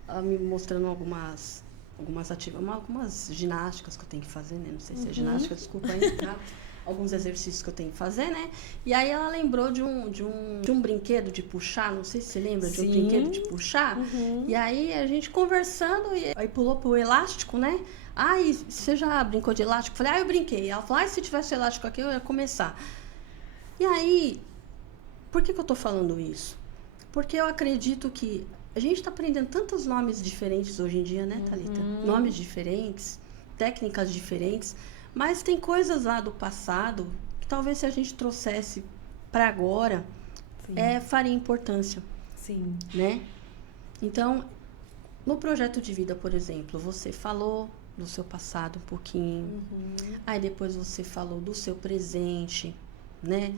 Ela me mostrando algumas ginásticas que eu tenho que fazer, né? Não sei se é ginástica, desculpa aí, tá? Alguns exercícios que eu tenho que fazer, né? E aí ela lembrou de um brinquedo de puxar, não sei se você lembra, de um brinquedo de puxar. E aí a gente conversando, e aí pulou pro elástico, né? E você já brincou de elástico? Eu falei, eu brinquei. Ela falou, se tivesse elástico aqui, eu ia começar. E aí, por que eu tô falando isso? Porque eu acredito que a gente está aprendendo tantos nomes diferentes hoje em dia, né, Thalita? Nomes diferentes, técnicas diferentes, mas tem coisas lá do passado que talvez se a gente trouxesse para agora, faria importância. Sim. Né? Então, no projeto de vida, por exemplo, você falou do seu passado um pouquinho, aí depois você falou do seu presente, né?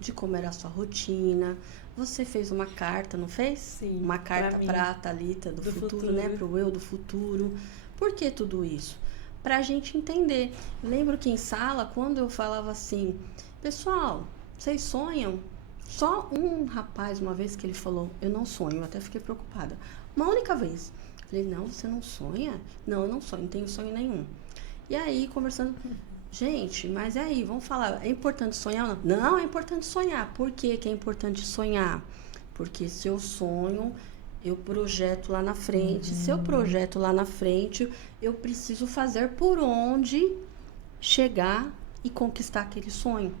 De como era a sua rotina. Você fez uma carta, não fez? Sim. Uma carta para a Thalita do futuro, né? Para o eu do futuro. Por que tudo isso? Para a gente entender. Lembro que em sala, quando eu falava assim, pessoal, vocês sonham? Só um rapaz, uma vez que ele falou, eu não sonho, eu até fiquei preocupada. Uma única vez. Falei, não, você não sonha? Não, eu não sonho, não tenho sonho nenhum. E aí, conversando... Gente, mas e aí, vamos falar, é importante sonhar ou não? Não, é importante sonhar. Por que é importante sonhar? Porque se eu sonho, eu projeto lá na frente. Se eu projeto lá na frente, eu preciso fazer por onde chegar e conquistar aquele sonho.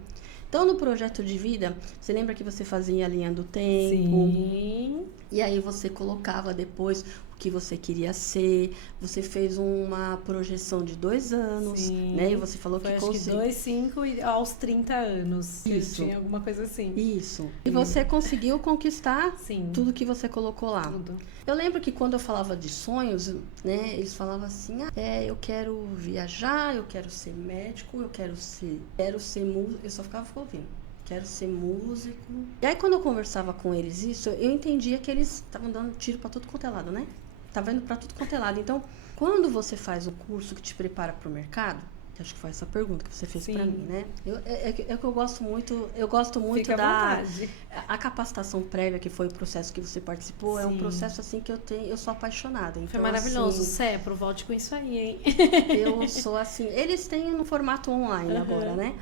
Então, no projeto de vida, você lembra que você fazia a linha do tempo? Sim. E aí você colocava depois o que você queria ser. Você fez uma projeção de 2 anos, Sim. né? E você falou Foi, que acho conseguiu. 2, 5 e aos 30 anos. Isso. Tinha alguma coisa assim. Isso. E você conseguiu conquistar Sim. tudo que você colocou lá. Tudo. Eu lembro que quando eu falava de sonhos, né? Eles falavam assim, eu quero viajar, eu quero ser médico, eu quero ser músico. Eu só ficava ouvindo. Quero ser músico. E aí, quando eu conversava com eles isso, eu entendia que eles estavam dando tiro pra tudo quanto é lado, né? Tava indo pra tudo quanto é lado. Então, quando você faz um curso que te prepara pro mercado, que acho que foi essa pergunta que você fez pra mim, né? É que eu gosto muito Fica à vontade. A capacitação prévia, que foi o processo que você participou, é um Sim. processo assim que eu sou apaixonada. Então, Foi maravilhoso. assim, Sepro, volte com isso aí, hein? eu sou assim, eles têm no formato online agora, né?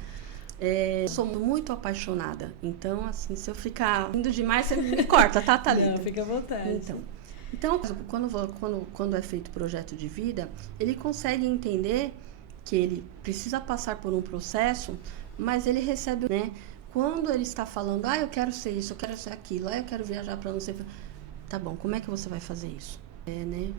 Eu sou muito apaixonada. Então, assim, se eu ficar indo demais, você me corta, tá, Thalita? Não, fica à vontade. Então, quando é feito projeto de vida, ele consegue entender que ele precisa passar por um processo, mas ele recebe, né? Quando ele está falando, eu quero ser isso, eu quero ser aquilo, eu quero viajar para não sei... Tá bom, como é que você vai fazer isso? Né?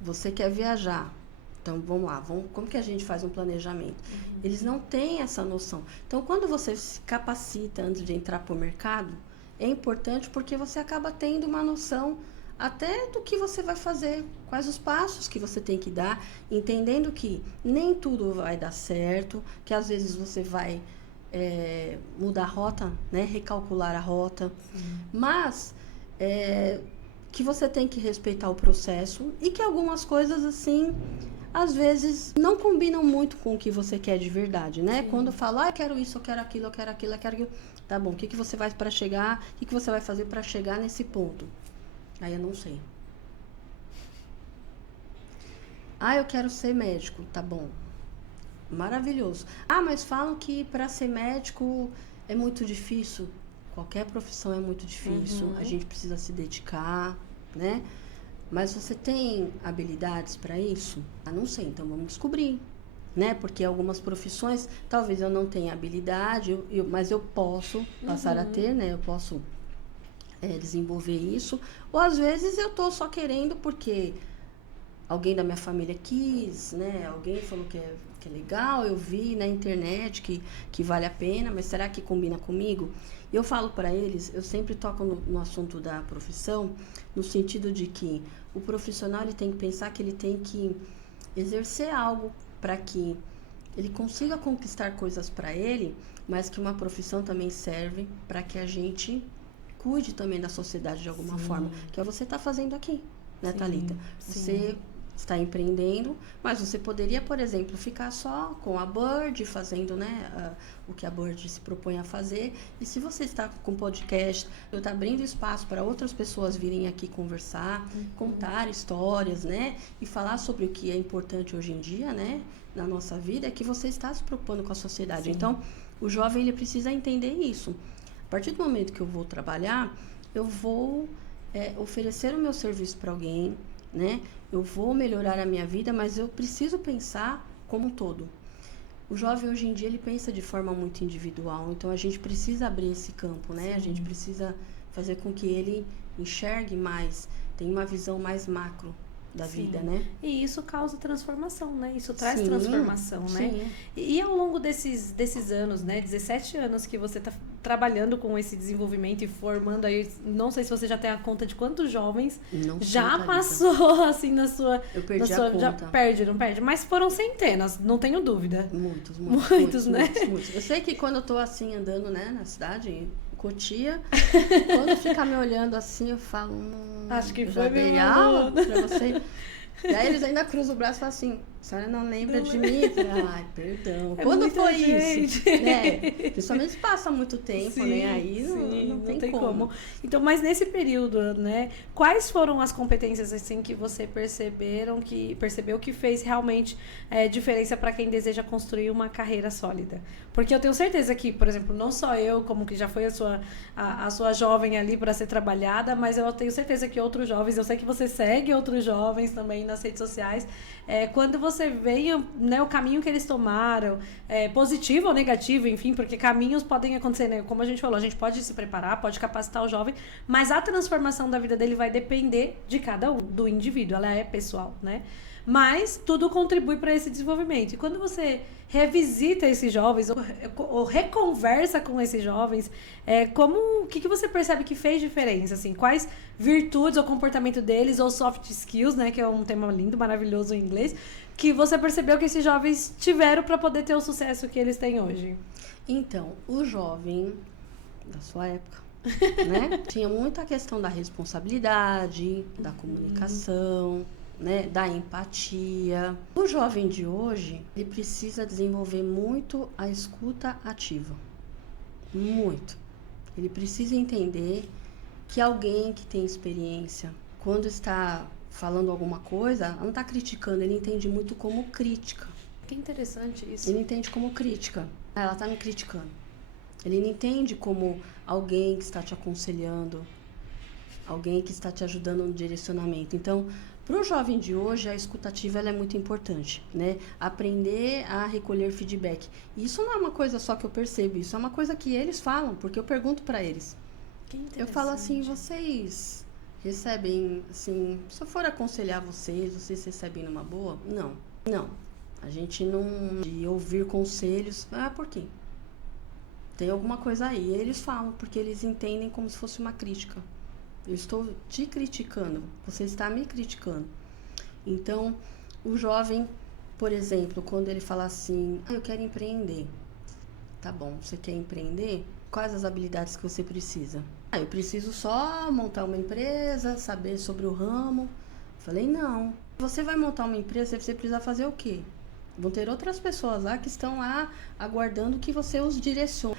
Você quer viajar, então vamos lá, como que a gente faz um planejamento? Eles não têm essa noção. Então, quando você se capacita antes de entrar para o mercado, é importante porque você acaba tendo uma noção até do que você vai fazer, quais os passos que você tem que dar, entendendo que nem tudo vai dar certo, que às vezes você vai mudar a rota, né? Recalcular a rota, mas que você tem que respeitar o processo e que algumas coisas assim, às vezes, não combinam muito com o que você quer de verdade, né? Sim. Quando fala, eu quero isso, eu quero aquilo, eu quero aquilo, eu quero aquilo. Tá bom, o que você vai para chegar, o que você vai fazer para chegar nesse ponto? Aí eu não sei. Eu quero ser médico, tá bom. Maravilhoso. Mas falam que para ser médico é muito difícil. Qualquer profissão é muito difícil. A gente precisa se dedicar, né? Mas você tem habilidades para isso? Não sei, então vamos descobrir, né? Porque algumas profissões, talvez eu não tenha habilidade, mas eu posso passar a ter, né? Eu posso desenvolver isso. Ou às vezes eu tô só querendo porque alguém da minha família quis, né? Alguém falou que é legal, eu vi na internet que vale a pena, mas será que combina comigo? Eu falo para eles, eu sempre toco no assunto da profissão, no sentido de que o profissional ele tem que pensar que ele tem que exercer algo para que ele consiga conquistar coisas para ele, mas que uma profissão também serve para que a gente cuide também da sociedade de alguma forma, que é o que você está fazendo aqui, né, Thalita? Você está empreendendo, mas você poderia, por exemplo, ficar só com a Bird, fazendo, né, o que a Bird se propõe a fazer. E se você está com podcast, está abrindo espaço para outras pessoas virem aqui conversar, contar histórias, né, e falar sobre o que é importante hoje em dia, né, na nossa vida, é que você está se propondo com a sociedade. Sim. Então, o jovem ele precisa entender isso. A partir do momento que eu vou trabalhar, eu vou oferecer o meu serviço para alguém, né? Eu vou melhorar a minha vida, mas eu preciso pensar como um todo. O jovem hoje em dia ele pensa de forma muito individual, então a gente precisa abrir esse campo, né? Sim. A gente precisa fazer com que ele enxergue mais, tenha uma visão mais macro da vida, né? E isso causa transformação, né? Isso traz transformação, né? Sim. E ao longo desses anos, né? 17 anos que você está trabalhando com esse desenvolvimento e formando aí, não sei se você já tem a conta de quantos jovens já passou, assim, na sua... Eu perdi a conta. Já não perde? Mas foram centenas, não tenho dúvida. Muitos, né? Muitos. Eu sei que quando eu tô assim, andando, né, na cidade... Cotia, quando fica me olhando assim, eu falo, acho que foi dei aula pra você. E aí eles ainda cruzam o braço e falam assim, a senhora não lembra de mim? Eu falei, ai, perdão. Quando foi isso? Né? Principalmente se passa muito tempo, né? Aí não tem como. Então, mas nesse período, né? Quais foram as competências assim que você percebeu que fez realmente diferença para quem deseja construir uma carreira sólida? Porque eu tenho certeza que, por exemplo, não só eu, como que já foi a sua jovem ali para ser trabalhada, mas eu tenho certeza que outros jovens, eu sei que você segue outros jovens também nas redes sociais, quando você vê, né, o caminho que eles tomaram, positivo ou negativo, enfim, porque caminhos podem acontecer, né? Como a gente falou, a gente pode se preparar, pode capacitar o jovem, mas a transformação da vida dele vai depender de cada um, do indivíduo, ela é pessoal, né? Mas tudo contribui para esse desenvolvimento. E quando você revisita esses jovens ou reconversa com esses jovens, o que você percebe que fez diferença? Assim, quais virtudes ou comportamento deles, ou soft skills, né, que é um tema lindo, maravilhoso em inglês, que você percebeu que esses jovens tiveram para poder ter o sucesso que eles têm hoje? Então, o jovem da sua época, né, tinha muita questão da responsabilidade, da comunicação, né, da empatia. O jovem de hoje, ele precisa desenvolver muito a escuta ativa. Muito. Ele precisa entender que alguém que tem experiência, quando está falando alguma coisa, não está criticando, ele entende muito como crítica. Que interessante isso. Ele entende como crítica. Ela está me criticando. Ele não entende como alguém que está te aconselhando, alguém que está te ajudando no direcionamento. Então, Para o jovem de hoje, a escutativa ela é muito importante, né? Aprender a recolher feedback. Isso não é uma coisa só que eu percebo, isso é uma coisa que eles falam, porque eu pergunto para eles. Eu falo assim, vocês recebem, assim, se eu for aconselhar vocês recebem numa boa? Não, não. A gente não de ouvir conselhos. Ah, por quê? Tem alguma coisa aí. Eles falam, porque eles entendem como se fosse uma crítica. Eu estou te criticando, você está me criticando. Então, o jovem, por exemplo, quando ele fala assim, eu quero empreender. Tá bom, você quer empreender? Quais as habilidades que você precisa? Eu preciso só montar uma empresa, saber sobre o ramo. Falei, não. Você vai montar uma empresa, você precisa fazer o quê? Vão ter outras pessoas lá que estão lá aguardando que você os direcione.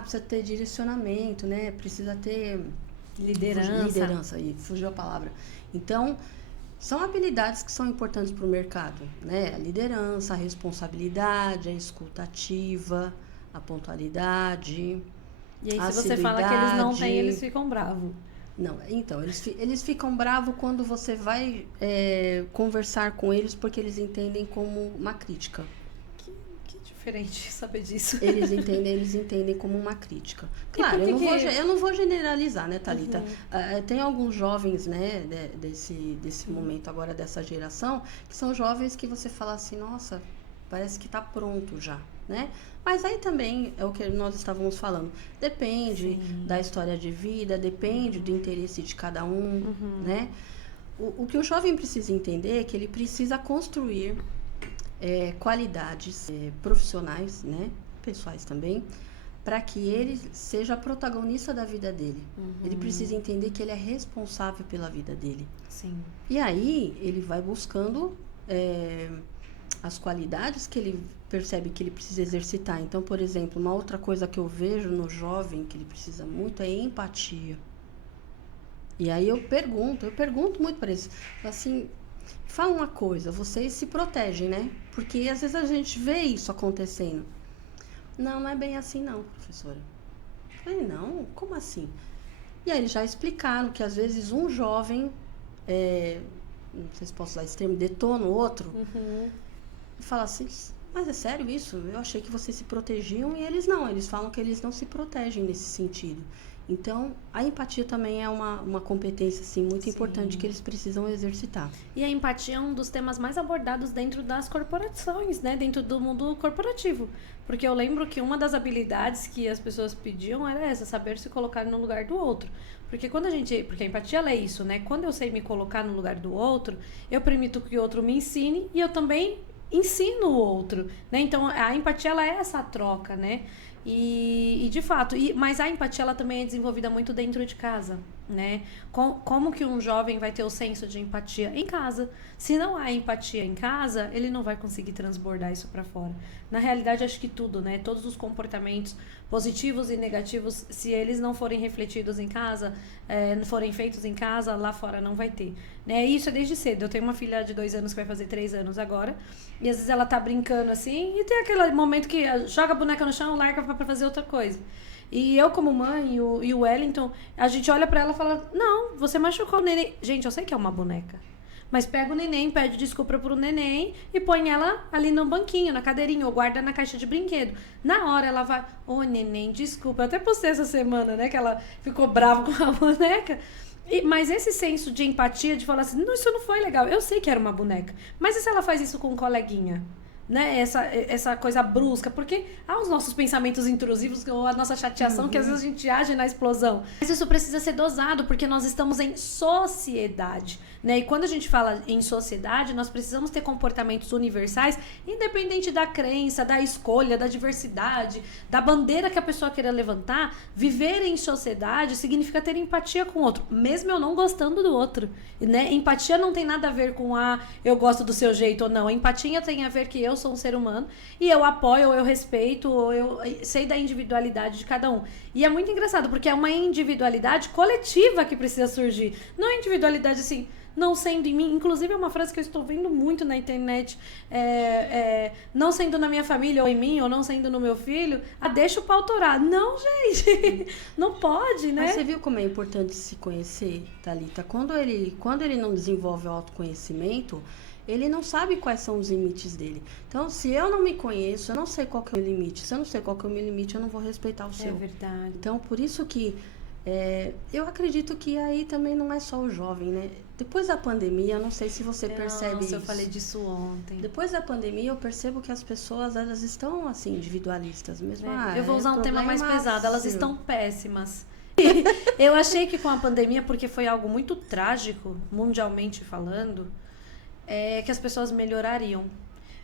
Precisa ter direcionamento, né? Precisa ter liderança, aí fugiu a palavra. Então, são habilidades que são importantes para o mercado, né? A liderança, a responsabilidade, a escuta ativa, a pontualidade. E aí, se você fala que eles não têm, eles ficam bravos. Não, então, eles ficam bravos quando você vai conversar com eles, porque eles entendem como uma crítica. Que diferente saber disso. Eles entendem como uma crítica. Claro, eu não vou generalizar, né, Thalita? Uhum. Tem alguns jovens, né, desse momento agora, dessa geração, que são jovens que você fala assim, nossa, parece que está pronto já, né? Mas aí também é o que nós estávamos falando. Depende da história de vida, depende do interesse de cada um, né? O que o jovem precisa entender é que ele precisa construir qualidades profissionais, né? Pessoais também, para que ele seja protagonista da vida dele. Ele precisa entender que ele é responsável pela vida dele. Sim. E aí ele vai buscando as qualidades que ele percebe que ele precisa exercitar. Então, por exemplo, uma outra coisa que eu vejo no jovem que ele precisa muito é empatia. E aí eu pergunto muito para eles, assim, fala uma coisa, vocês se protegem, né? Porque às vezes a gente vê isso acontecendo. Não é bem assim não, professora. Eu falei, não, como assim? E aí eles já explicaram que às vezes um jovem, não sei se posso usar esse termo, detona o outro, e fala assim, mas é sério isso? Eu achei que vocês se protegiam e eles não. Eles falam que eles não se protegem nesse sentido. Então, a empatia também é uma competência assim, muito importante que eles precisam exercitar. E a empatia é um dos temas mais abordados dentro das corporações, né? Dentro do mundo corporativo. Porque eu lembro que uma das habilidades que as pessoas pediam era essa, saber se colocar no lugar do outro. Porque a empatia ela é isso, né? Quando eu sei me colocar no lugar do outro, eu permito que o outro me ensine e eu também ensino o outro, né? Então, a empatia, ela é essa troca, né? E de fato, mas a empatia, ela também é desenvolvida muito dentro de casa, né? Como que um jovem vai ter o senso de empatia em casa? Se não há empatia em casa, ele não vai conseguir transbordar isso para fora. Na realidade, acho que tudo, né? Todos os comportamentos positivos e negativos, se eles não forem refletidos em casa, não forem feitos em casa, lá fora não vai ter, né? Isso é desde cedo. Eu tenho uma filha de 2 anos que vai fazer 3 anos agora, e às vezes ela tá brincando assim, e tem aquele momento que joga a boneca no chão, larga pra fazer outra coisa. E eu, como mãe, e o Wellington, a gente olha pra ela e fala, não, você machucou o neném. Gente, eu sei que é uma boneca. Mas pega o neném, pede desculpa pro neném e põe ela ali no banquinho, na cadeirinha, ou guarda na caixa de brinquedo. Na hora ela vai, neném, desculpa. Eu até postei essa semana, né, que ela ficou brava com a boneca. Mas esse senso de empatia, de falar assim, não, isso não foi legal. Eu sei que era uma boneca. Mas e se ela faz isso com um coleguinha? Né? Essa coisa brusca, porque há os nossos pensamentos intrusivos ou a nossa chateação, que às vezes a gente age na explosão. Mas isso precisa ser dosado, porque nós estamos em sociedade, né? E quando a gente fala em sociedade, nós precisamos ter comportamentos universais, independente da crença, da escolha, da diversidade, da bandeira que a pessoa queira levantar. Viver em sociedade significa ter empatia com o outro, mesmo eu não gostando do outro, né? Empatia não tem nada a ver com eu gosto do seu jeito ou não. A empatia tem a ver que eu sou um ser humano e eu apoio, ou eu respeito, ou eu sei da individualidade de cada um. E é muito engraçado, porque é uma individualidade coletiva que precisa surgir. Não é individualidade assim, não sendo em mim. Inclusive é uma frase que eu estou vendo muito na internet, não sendo na minha família ou em mim, ou não sendo no meu filho, deixa o pau torar. Não, gente, não pode, né? Mas você viu como é importante se conhecer, Thalita? Quando ele não desenvolve o autoconhecimento, ele não sabe quais são os limites dele. Então, se eu não me conheço, eu não sei qual que é o meu limite. Se eu não sei qual que é o meu limite, eu não vou respeitar o seu. É verdade. Então, por isso que eu acredito que aí também não é só o jovem, né? Depois da pandemia, eu não sei se você percebe isso. Eu falei disso ontem. Depois da pandemia, eu percebo que as pessoas, elas estão, assim, individualistas mesmo. Eu vou usar um tema mais pesado. Elas seu. estão péssimas. Eu achei que com a pandemia, porque foi algo muito trágico, mundialmente falando, que as pessoas melhorariam.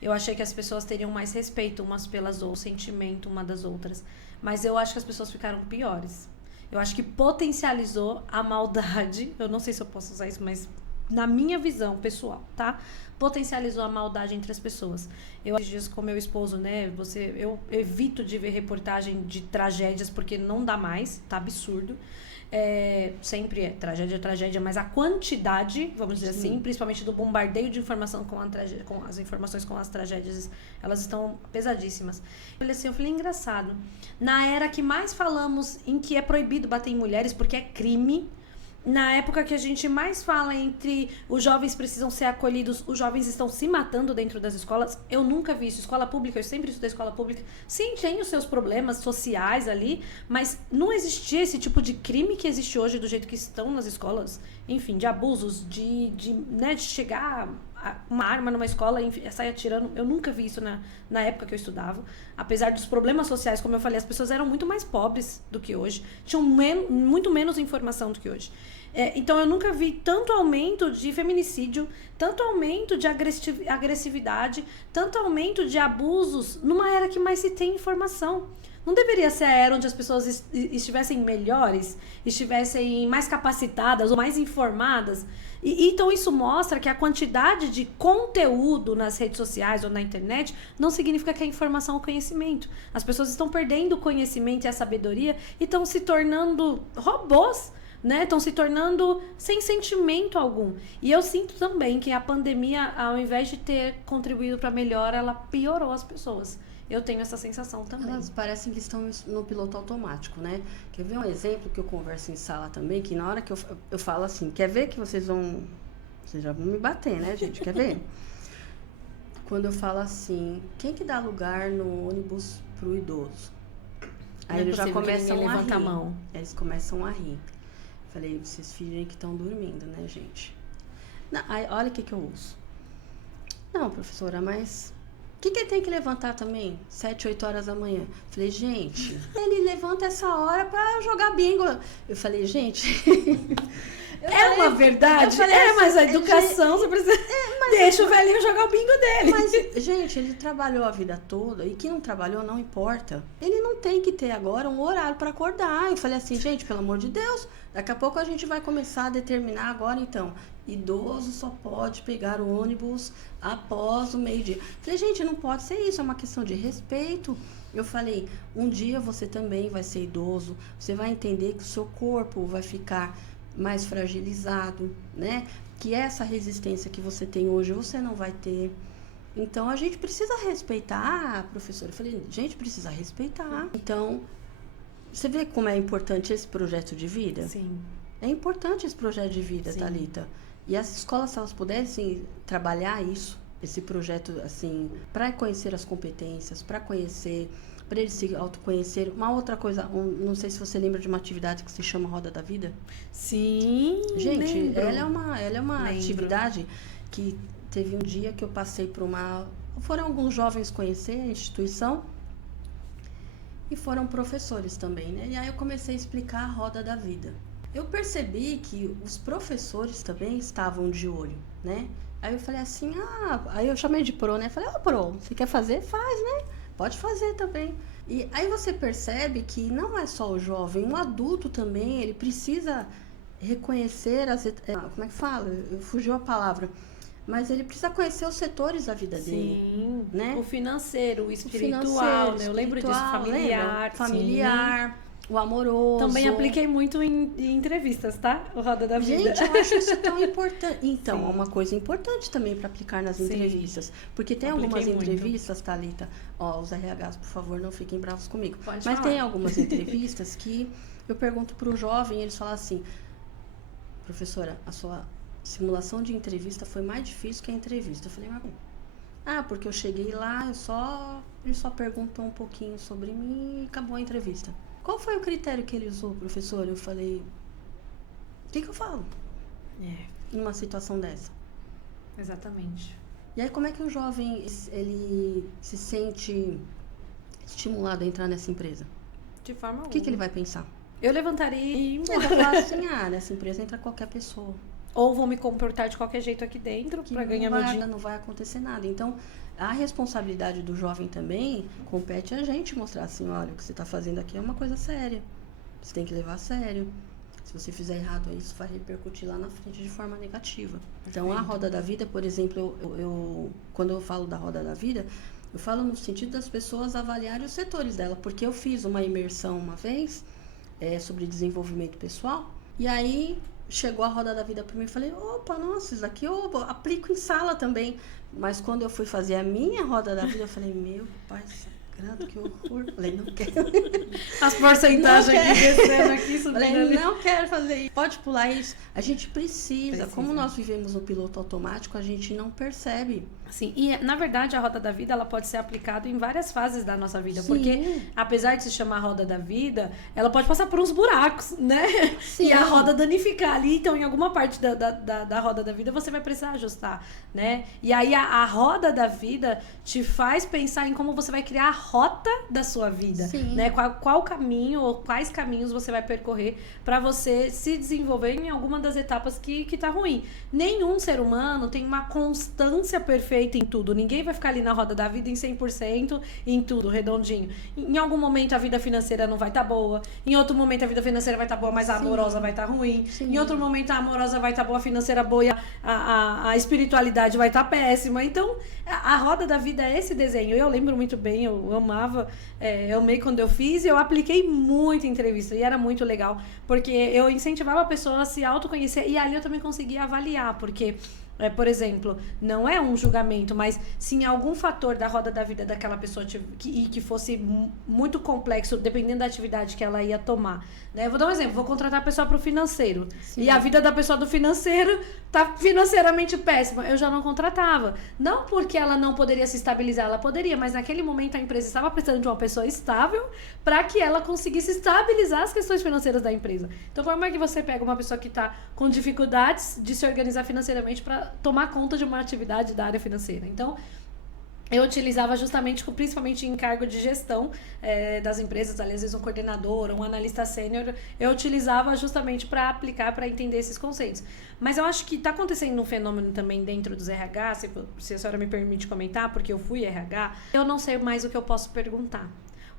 Eu achei que as pessoas teriam mais respeito umas pelas outras, sentimento uma das outras. Mas eu acho que as pessoas ficaram piores. Eu acho que potencializou a maldade. Eu não sei se eu posso usar isso, mas na minha visão pessoal, tá? Potencializou a maldade entre as pessoas. Eu, esses dias com meu esposo, né? Eu evito de ver reportagem de tragédias, porque não dá mais, tá absurdo. Sempre é tragédia, mas a quantidade, vamos dizer assim, principalmente do bombardeio de informação com as informações com as tragédias, elas estão pesadíssimas. Eu falei, engraçado, na era que mais falamos em que é proibido bater em mulheres porque é crime, na época que a gente mais fala entre os jovens precisam ser acolhidos, os jovens estão se matando dentro das escolas. Eu nunca vi isso. Escola pública, eu sempre estudei escola pública. Sim, tem os seus problemas sociais ali, mas não existia esse tipo de crime que existe hoje do jeito que estão nas escolas. Enfim, de abusos, de chegar uma arma numa escola e sair atirando. Eu nunca vi isso na época que eu estudava. Apesar dos problemas sociais, como eu falei, as pessoas eram muito mais pobres do que hoje. Tinham muito menos informação do que hoje. Então, eu nunca vi tanto aumento de feminicídio, tanto aumento de agressividade, tanto aumento de abusos numa era que mais se tem informação. Não deveria ser a era onde as pessoas estivessem melhores, estivessem mais capacitadas ou mais informadas? Então, isso mostra que a quantidade de conteúdo nas redes sociais ou na internet não significa que é informação ou conhecimento. As pessoas estão perdendo o conhecimento e a sabedoria e estão se tornando robôs, né? Estão se tornando sem sentimento algum. E eu sinto também que a pandemia, ao invés de ter contribuído para a melhora, ela piorou as pessoas. Eu tenho essa sensação também. Elas parecem que estão no piloto automático, né? Quer ver um exemplo que eu converso em sala também, que na hora que eu falo assim, quer ver que vocês já vão me bater, né, gente? Quer ver? Quando eu falo assim, quem que dá lugar no ônibus pro idoso? Aí eles já começam a rir. A mão. Eles começam a rir. Falei, vocês fingem que estão dormindo, né, gente? Não, aí, olha o que eu uso. Não, professora, mas o que ele tem que levantar também? 7, 8 horas da manhã. Falei, gente, ele levanta essa hora pra jogar bingo. Eu falei, gente... uma verdade? Mas a educação, você precisa... deixa o velhinho jogar o bingo dele. Mas, gente, ele trabalhou a vida toda e quem não trabalhou não importa. Ele não tem que ter agora um horário para acordar. Eu falei assim, gente, pelo amor de Deus, daqui a pouco a gente vai começar a determinar agora, então, idoso só pode pegar o ônibus após o meio-dia. Falei, gente, não pode ser isso, é uma questão de respeito. Eu falei, um dia você também vai ser idoso, você vai entender que o seu corpo vai ficar mais fragilizado, né? Que essa resistência que você tem hoje, você não vai ter. Então, a gente precisa respeitar, professora. Eu falei, gente, precisa respeitar. Então, você vê como é importante esse projeto de vida? Sim. É importante esse projeto de vida, Sim. Thalita. E as escolas, se elas pudessem trabalhar isso, esse projeto, assim, para conhecer as competências, para eles se autoconhecer. Uma outra coisa, não sei se você lembra de uma atividade que se chama Roda da Vida. Sim, gente, lembro. ela é uma Lembro. atividade que teve um dia que eu passei por foram alguns jovens conhecer a instituição e foram professores também, né? E aí eu comecei a explicar a Roda da Vida. Eu percebi que os professores também estavam de olho, né? Aí eu falei assim, aí eu chamei de pro, né? Falei, pro, você quer fazer? Faz, né? Pode fazer também. E aí você percebe que não é só o jovem, um adulto também, ele precisa reconhecer como é que fala? Fugiu a palavra. Mas ele precisa conhecer os setores da vida dele. Sim, né? O financeiro, o espiritual, né? Eu lembro disso, familiar. Familiar. o amoroso. Também apliquei muito em entrevistas, tá? O Roda da Vida. Gente, eu acho isso tão importante. Então, Sim. é uma coisa importante também para aplicar nas entrevistas. Porque tem Apliquei algumas muito. entrevistas, Thalita, os RHs, por favor, não fiquem bravos comigo. Pode Mas falar. tem algumas entrevistas que eu pergunto para o jovem, eles falam assim, professora, a sua simulação de entrevista foi mais difícil que a entrevista. Eu falei, mas porque eu cheguei lá, ele só perguntou um pouquinho sobre mim e acabou a entrevista. Qual foi o critério que ele usou, professor? Eu falei, o que eu falo numa situação dessa? Exatamente. E aí, como é que o jovem, ele se sente estimulado a entrar nessa empresa? De forma alguma. O que ele vai pensar? Eu levantaria e... Ele vai falar assim, nessa empresa entra qualquer pessoa. Ou vou me comportar de qualquer jeito aqui dentro para ganhar meu dinheiro. Não vai acontecer nada. Então, a responsabilidade do jovem também compete a gente mostrar assim, olha, o que você está fazendo aqui é uma coisa séria. Você tem que levar a sério. Se você fizer errado, isso vai repercutir lá na frente de forma negativa. Então, a roda da vida, por exemplo, quando eu falo da roda da vida, eu falo no sentido das pessoas avaliarem os setores dela. Porque eu fiz uma imersão uma vez sobre desenvolvimento pessoal. E aí... chegou a roda da vida para mim e falei, opa, nossa, isso aqui eu aplico em sala também. Mas quando eu fui fazer a minha roda da vida, eu falei, meu pai sagrado, que horror. Falei, não quero. As porcentagens aqui descendo aqui, subindo Falei, ali. não quero fazer isso. Pode pular isso. A gente precisa. Como nós vivemos no piloto automático, a gente não percebe. Sim, e na verdade a roda da vida ela pode ser aplicada em várias fases da nossa vida, Sim. porque apesar de se chamar roda da vida, ela pode passar por uns buracos, né? Sim. E a roda danificar ali, então em alguma parte da roda da vida você vai precisar ajustar, né? E aí a roda da vida te faz pensar em como você vai criar a rota da sua vida, Sim. né? Qual caminho ou quais caminhos você vai percorrer para você se desenvolver em alguma das etapas que tá ruim. Nenhum ser humano tem uma constância perfeita em tudo. Ninguém vai ficar ali na roda da vida em 100%, em tudo, redondinho. Em algum momento a vida financeira não vai estar boa. Em outro momento a vida financeira vai estar boa, mas a amorosa vai estar ruim. Sim. Em outro momento a amorosa vai estar boa, a financeira boa e a espiritualidade vai estar péssima. Então, a roda da vida é esse desenho. Eu lembro muito bem, eu amava, eu amei quando eu fiz e eu apliquei muito em entrevista. E era muito legal, porque eu incentivava a pessoa a se autoconhecer e ali eu também conseguia avaliar, porque... por exemplo, não é um julgamento, mas se em algum fator da roda da vida daquela pessoa que fosse muito complexo, dependendo da atividade que ela ia tomar, né? Eu vou dar um exemplo, vou contratar a pessoa para o financeiro. Sim. E a vida da pessoa do financeiro tá financeiramente péssima. Eu já não contratava. Não porque ela não poderia se estabilizar, ela poderia, mas naquele momento a empresa estava precisando de uma pessoa estável para que ela conseguisse estabilizar as questões financeiras da empresa. Então, como é que você pega uma pessoa que está com dificuldades de se organizar financeiramente para tomar conta de uma atividade da área financeira? Então, eu utilizava justamente, principalmente em cargo de gestão das empresas, às vezes um coordenador, um analista sênior, eu utilizava justamente para aplicar, para entender esses conceitos. Mas eu acho que está acontecendo um fenômeno também dentro dos RH, se a senhora me permite comentar, porque eu fui RH, eu não sei mais o que eu posso perguntar.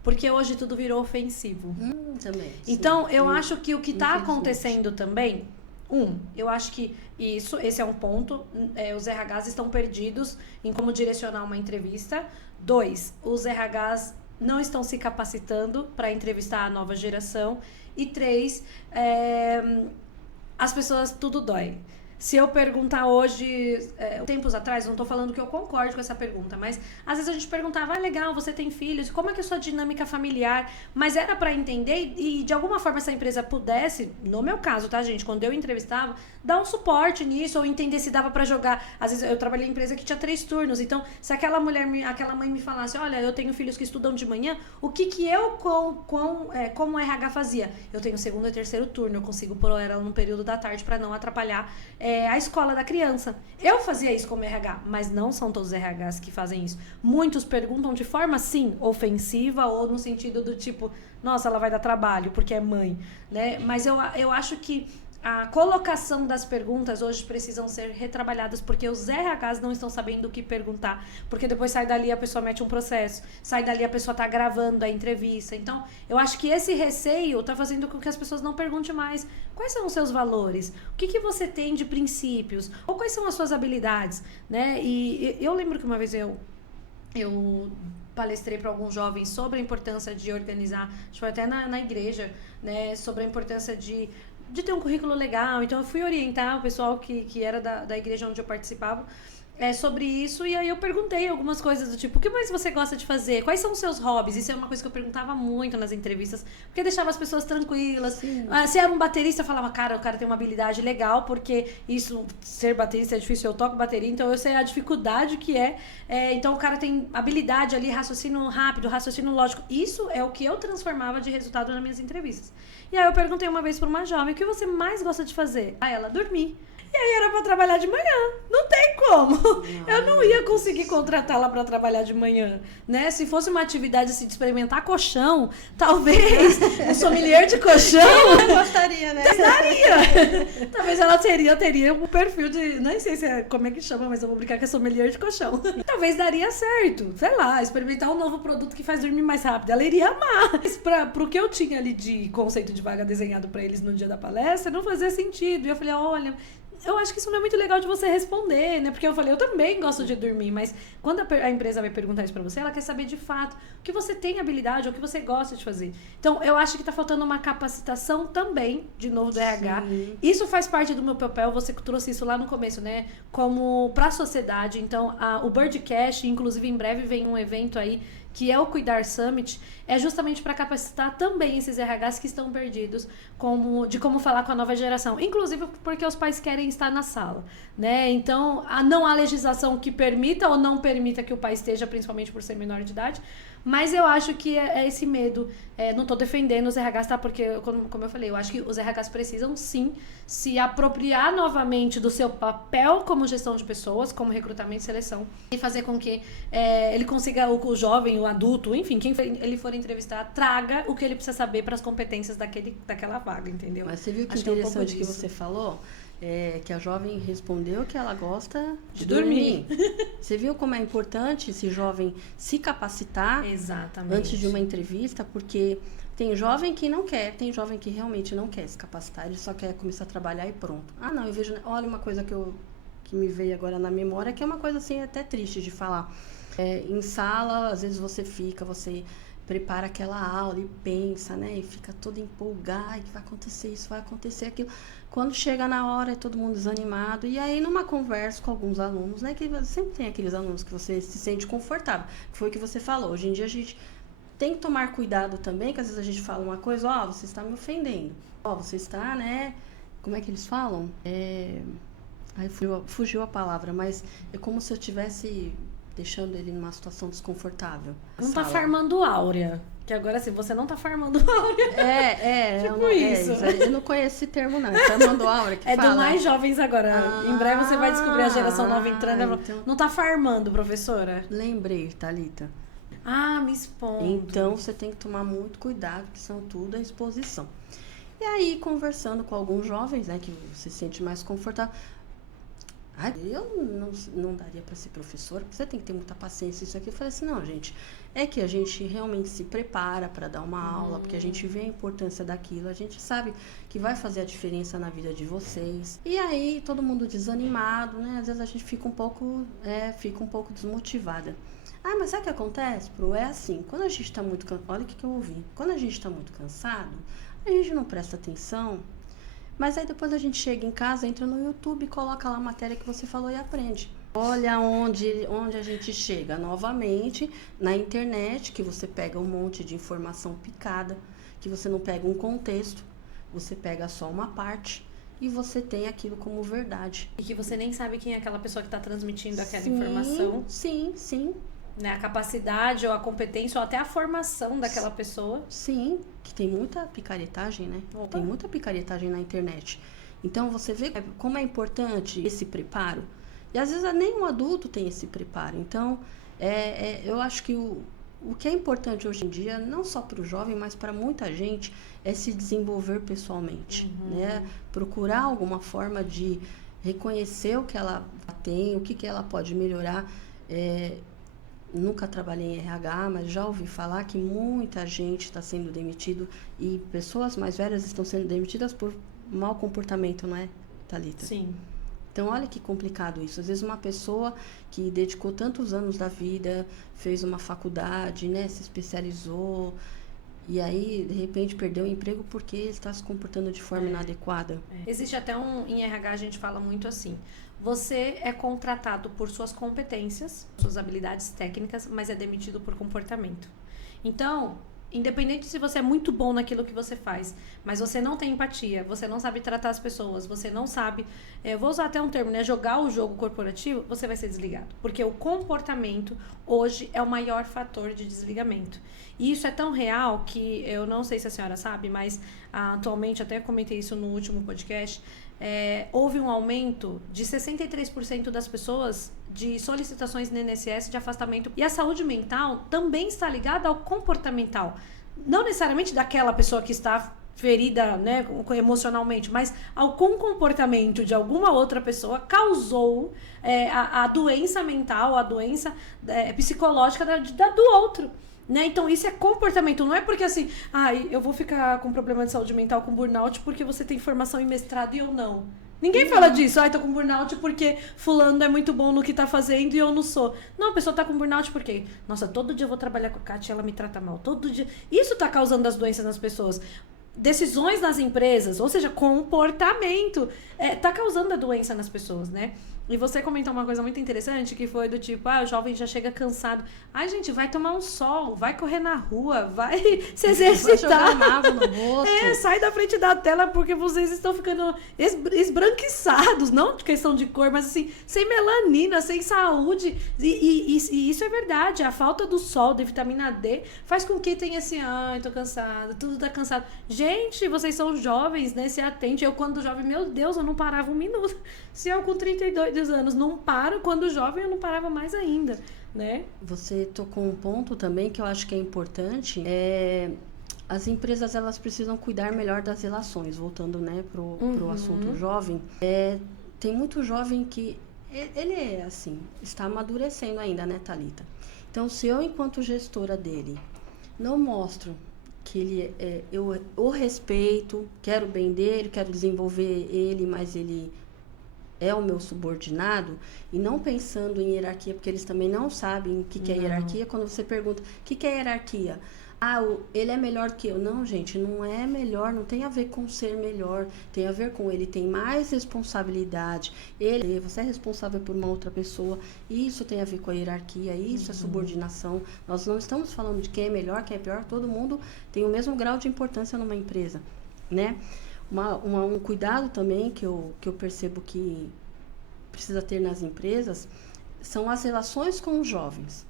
Porque hoje tudo virou ofensivo. Também. Então, eu acho que o que está Infelizmente. acontecendo também... eu acho que esse é um ponto. Os RHs estão perdidos em como direcionar uma entrevista. 2, os RHs não estão se capacitando para entrevistar a nova geração. E 3, as pessoas tudo dói. Se eu perguntar hoje, tempos atrás, não estou falando que eu concordo com essa pergunta, mas às vezes a gente perguntava, legal, você tem filhos, como é que é a sua dinâmica familiar? Mas era para entender e de alguma forma essa empresa pudesse, no meu caso, tá, gente, quando eu entrevistava, dar um suporte nisso ou entender se dava para jogar. Às vezes eu trabalhei em empresa que tinha 3 turnos, então se aquela mãe me falasse, olha, eu tenho filhos que estudam de manhã, o que eu como RH fazia? Eu tenho 2º e 3º turno, eu consigo pôr ela no período da tarde para não atrapalhar a escola da criança. Eu fazia isso como RH, mas não são todos os RHs que fazem isso. Muitos perguntam de forma, sim, ofensiva ou no sentido do tipo, nossa, ela vai dar trabalho porque é mãe, né? Mas eu acho que a colocação das perguntas hoje precisam ser retrabalhadas, porque os RHs não estão sabendo o que perguntar, porque depois sai dali a pessoa mete um processo, sai dali a pessoa tá gravando a entrevista. Então, eu acho que esse receio tá fazendo com que as pessoas não perguntem mais quais são os seus valores, o que você tem de princípios, ou quais são as suas habilidades, né? E eu lembro que uma vez eu eu palestrei para alguns jovens sobre a importância de organizar, foi até na igreja, né, sobre a importância de ter um currículo legal. Então eu fui orientar o pessoal que era da igreja onde eu participava sobre isso, e aí eu perguntei algumas coisas do tipo, o que mais você gosta de fazer? Quais são os seus hobbies? Isso é uma coisa que eu perguntava muito nas entrevistas, porque deixava as pessoas tranquilas. Se era um baterista, eu falava, cara, o cara tem uma habilidade legal, porque isso, ser baterista é difícil, eu toco bateria, então eu sei a dificuldade que então o cara tem habilidade ali, raciocínio rápido, raciocínio lógico. Isso é o que eu transformava de resultado nas minhas entrevistas. E aí eu perguntei uma vez pra uma jovem, o que você mais gosta de fazer? Aí ela, dormir. E aí era pra trabalhar de manhã. Não tem como. Eu não ia conseguir contratá-la pra trabalhar de manhã, né? Se fosse uma atividade assim, de experimentar colchão, talvez um sommelier de colchão... Eu gostaria, né? Daria. Talvez ela teria um perfil de... Nem sei como é que chama, mas eu vou brincar que é sommelier de colchão. Talvez daria certo. Sei lá, experimentar um novo produto que faz dormir mais rápido. Ela iria amar. Mas pro que eu tinha ali de conceito de vaga desenhado pra eles no dia da palestra, não fazia sentido. E eu falei, olha... Eu acho que isso não é muito legal de você responder, né? Porque eu falei, eu também gosto de dormir, mas quando a empresa vai perguntar isso pra você, ela quer saber de fato o que você tem habilidade ou o que você gosta de fazer. Então, eu acho que tá faltando uma capacitação também, de novo, do RH. Isso faz parte do meu papel, você trouxe isso lá no começo, né? Como pra sociedade. Então, o Birdcast, inclusive em breve vem um evento aí, que é o Cuidar Summit, é justamente para capacitar também esses RHs que estão perdidos de como falar com a nova geração. Inclusive porque os pais querem estar na sala, né? Então, não há legislação que permita ou não permita que o pai esteja, principalmente por ser menor de idade, mas eu acho que é esse medo. Não estou defendendo os RHs, tá? Porque, como eu falei, eu acho que os RHs precisam, sim, se apropriar novamente do seu papel como gestão de pessoas, como recrutamento e seleção, e fazer com que ele consiga, o jovem, o adulto, enfim, quem ele for entrevistar, traga o que ele precisa saber para as competências daquela vaga, entendeu? Mas você viu que acho interessante que que você falou? Que a jovem respondeu que ela gosta de dormir. Você viu como é importante esse jovem se capacitar antes de uma entrevista? Porque tem jovem que não quer, tem jovem que realmente não quer se capacitar, ele só quer começar a trabalhar e pronto. Não, eu vejo... Olha, uma coisa que me veio agora na memória, que é uma coisa assim até triste de falar. Em sala, às vezes você prepara aquela aula e pensa, né? E fica todo empolgado, que vai acontecer isso, vai acontecer aquilo. Quando chega na hora, é todo mundo desanimado. E aí, numa conversa com alguns alunos, né? Que sempre tem aqueles alunos que você se sente confortável. Que foi o que você falou. Hoje em dia, a gente tem que tomar cuidado também, que às vezes a gente fala uma coisa, você está me ofendendo. Você está, né? Como é que eles falam? Aí fugiu a palavra, mas é como se eu estivesse... deixando ele numa situação desconfortável. Não tá farmando áurea. Que agora, assim, você não tá farmando áurea. Tipo isso. Eu não conheço esse termo, não. Farmando áurea que fala. Do mais jovens agora. Em breve você vai descobrir a geração nova entrando. Então... Não tá farmando, professora? Lembrei, Thalita. Me expondo. Então, você tem que tomar muito cuidado, que são tudo à exposição. E aí, conversando com alguns jovens, né, que você se sente mais confortável... eu não daria para ser professora, porque você tem que ter muita paciência, isso aqui. Eu falei assim, não, gente, é que a gente realmente se prepara para dar uma aula, porque a gente vê a importância daquilo, a gente sabe que vai fazer a diferença na vida de vocês. E aí, todo mundo desanimado, né? Às vezes a gente fica um pouco desmotivada. Mas sabe o que acontece, Pro? É assim, quando a gente tá muito cansado, olha o que eu ouvi, quando a gente tá muito cansado, a gente não presta atenção. Mas aí depois a gente chega em casa, entra no YouTube, coloca lá a matéria que você falou e aprende. Olha onde a gente chega novamente, na internet, que você pega um monte de informação picada, que você não pega um contexto, você pega só uma parte e você tem aquilo como verdade. E que você nem sabe quem é aquela pessoa que está transmitindo aquela informação. Sim. Né, a capacidade ou a competência ou até a formação daquela pessoa. Sim, que tem muita picaretagem, né? Opa. Tem muita picaretagem na internet. Então, você vê como é importante esse preparo. E, às vezes, nenhum adulto tem esse preparo. Então, eu acho que o que é importante hoje em dia, não só para o jovem, mas para muita gente, é se desenvolver pessoalmente. Né? Procurar alguma forma de reconhecer o que ela tem, o que ela pode melhorar. Nunca trabalhei em RH, mas já ouvi falar que muita gente está sendo demitido e pessoas mais velhas estão sendo demitidas por mau comportamento, não é, Thalita? Sim. Então, olha que complicado isso. Às vezes uma pessoa que dedicou tantos anos da vida, fez uma faculdade, né, se especializou, e aí, de repente, perdeu o emprego porque está se comportando de forma inadequada. Existe até em RH, a gente fala muito assim, você é contratado por suas competências, suas habilidades técnicas, mas é demitido por comportamento. Então, independente se você é muito bom naquilo que você faz, mas você não tem empatia, você não sabe tratar as pessoas, você não sabe, eu vou usar até um termo, né, jogar o jogo corporativo, você vai ser desligado. Porque o comportamento hoje é o maior fator de desligamento. E isso é tão real que eu não sei se a senhora sabe, mas atualmente, até comentei isso no último podcast, houve um aumento de 63% das pessoas de solicitações no INSS de afastamento. E a saúde mental também está ligada ao comportamental. Não necessariamente daquela pessoa que está ferida, né, emocionalmente, mas ao comportamento de alguma outra pessoa causou a doença mental, a doença psicológica do outro. Né? Então isso é comportamento, não é porque assim, eu vou ficar com problema de saúde mental com burnout porque você tem formação em mestrado e eu não. Ninguém fala disso, tô com burnout porque fulano é muito bom no que tá fazendo e eu não sou. Não, a pessoa tá com burnout porque, nossa, todo dia eu vou trabalhar com a Kátia e ela me trata mal, todo dia. Isso tá causando as doenças nas pessoas. Decisões nas empresas, ou seja, comportamento, tá causando a doença nas pessoas, né? E você comentou uma coisa muito interessante, que foi do tipo, o jovem já chega cansado. Ai, gente, vai tomar um sol, vai correr na rua, vai se exercitar. Vai jogar uma água no rosto. Sai da frente da tela porque vocês estão ficando esbranquiçados, não de questão de cor, mas assim, sem melanina, sem saúde. E isso é verdade, a falta do sol, de vitamina D, faz com que tenha assim, tô cansada, tudo tá cansado. Gente, vocês são jovens, né, se atente. Eu, quando jovem, meu Deus, eu não parava um minuto. Se eu com 32 anos não paro, quando jovem eu não parava mais ainda, né? Você tocou um ponto também que eu acho que é importante, as empresas elas precisam cuidar melhor das relações, voltando, né, pro assunto jovem. Tem muito jovem que ele é assim, está amadurecendo ainda, né, Thalita? Então, se eu, enquanto gestora dele, não mostro que eu o respeito, quero o bem dele, quero desenvolver ele, mas ele é o meu subordinado, e não pensando em hierarquia, porque eles também não sabem o que é hierarquia. Quando você pergunta, o que é hierarquia? Ele é melhor que eu. Não, gente, não é melhor, não tem a ver com ser melhor, tem a ver com ele tem mais responsabilidade. Você é responsável por uma outra pessoa, isso tem a ver com a hierarquia, isso é subordinação. Nós não estamos falando de quem é melhor, quem é pior, todo mundo tem o mesmo grau de importância numa empresa, né? Um cuidado também que eu percebo que precisa ter nas empresas são as relações com os jovens.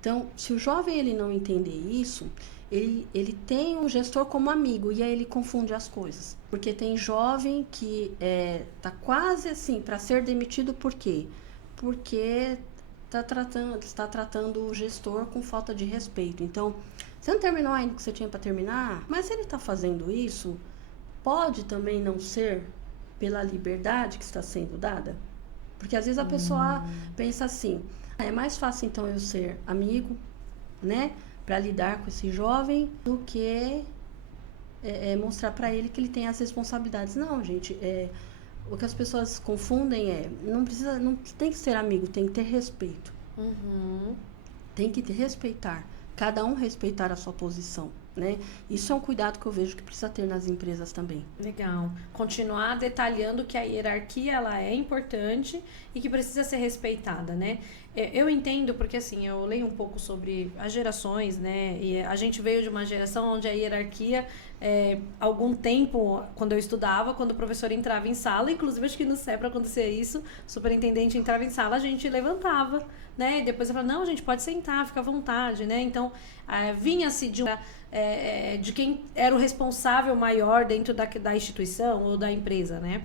Então, se o jovem ele não entender isso, ele tem um gestor como amigo e aí ele confunde as coisas. Porque tem jovem que tá quase assim para ser demitido, por quê? Porque está tratando o gestor com falta de respeito. Então, você não terminou ainda o que você tinha para terminar, mas se ele está fazendo isso, pode também não ser pela liberdade que está sendo dada? Porque às vezes a pessoa pensa assim, é mais fácil então eu ser amigo, né, para lidar com esse jovem, do que mostrar para ele que ele tem as responsabilidades. Não, gente, o que as pessoas confundem não tem que ser amigo, tem que ter respeito. Tem que respeitar, cada um respeitar a sua posição. Né? Isso é um cuidado que eu vejo que precisa ter nas empresas também. Legal. Continuar detalhando que a hierarquia ela é importante e que precisa ser respeitada, né? Eu entendo porque assim, eu leio um pouco sobre as gerações, né? E a gente veio de uma geração onde a hierarquia, algum tempo, quando eu estudava, quando o professor entrava em sala, inclusive acho que no CEPRA acontecia isso, o superintendente entrava em sala, a gente levantava, né? E depois eu falava, não, gente, pode sentar, fica à vontade, né? Então, vinha-se de quem era o responsável maior dentro da instituição ou da empresa, né?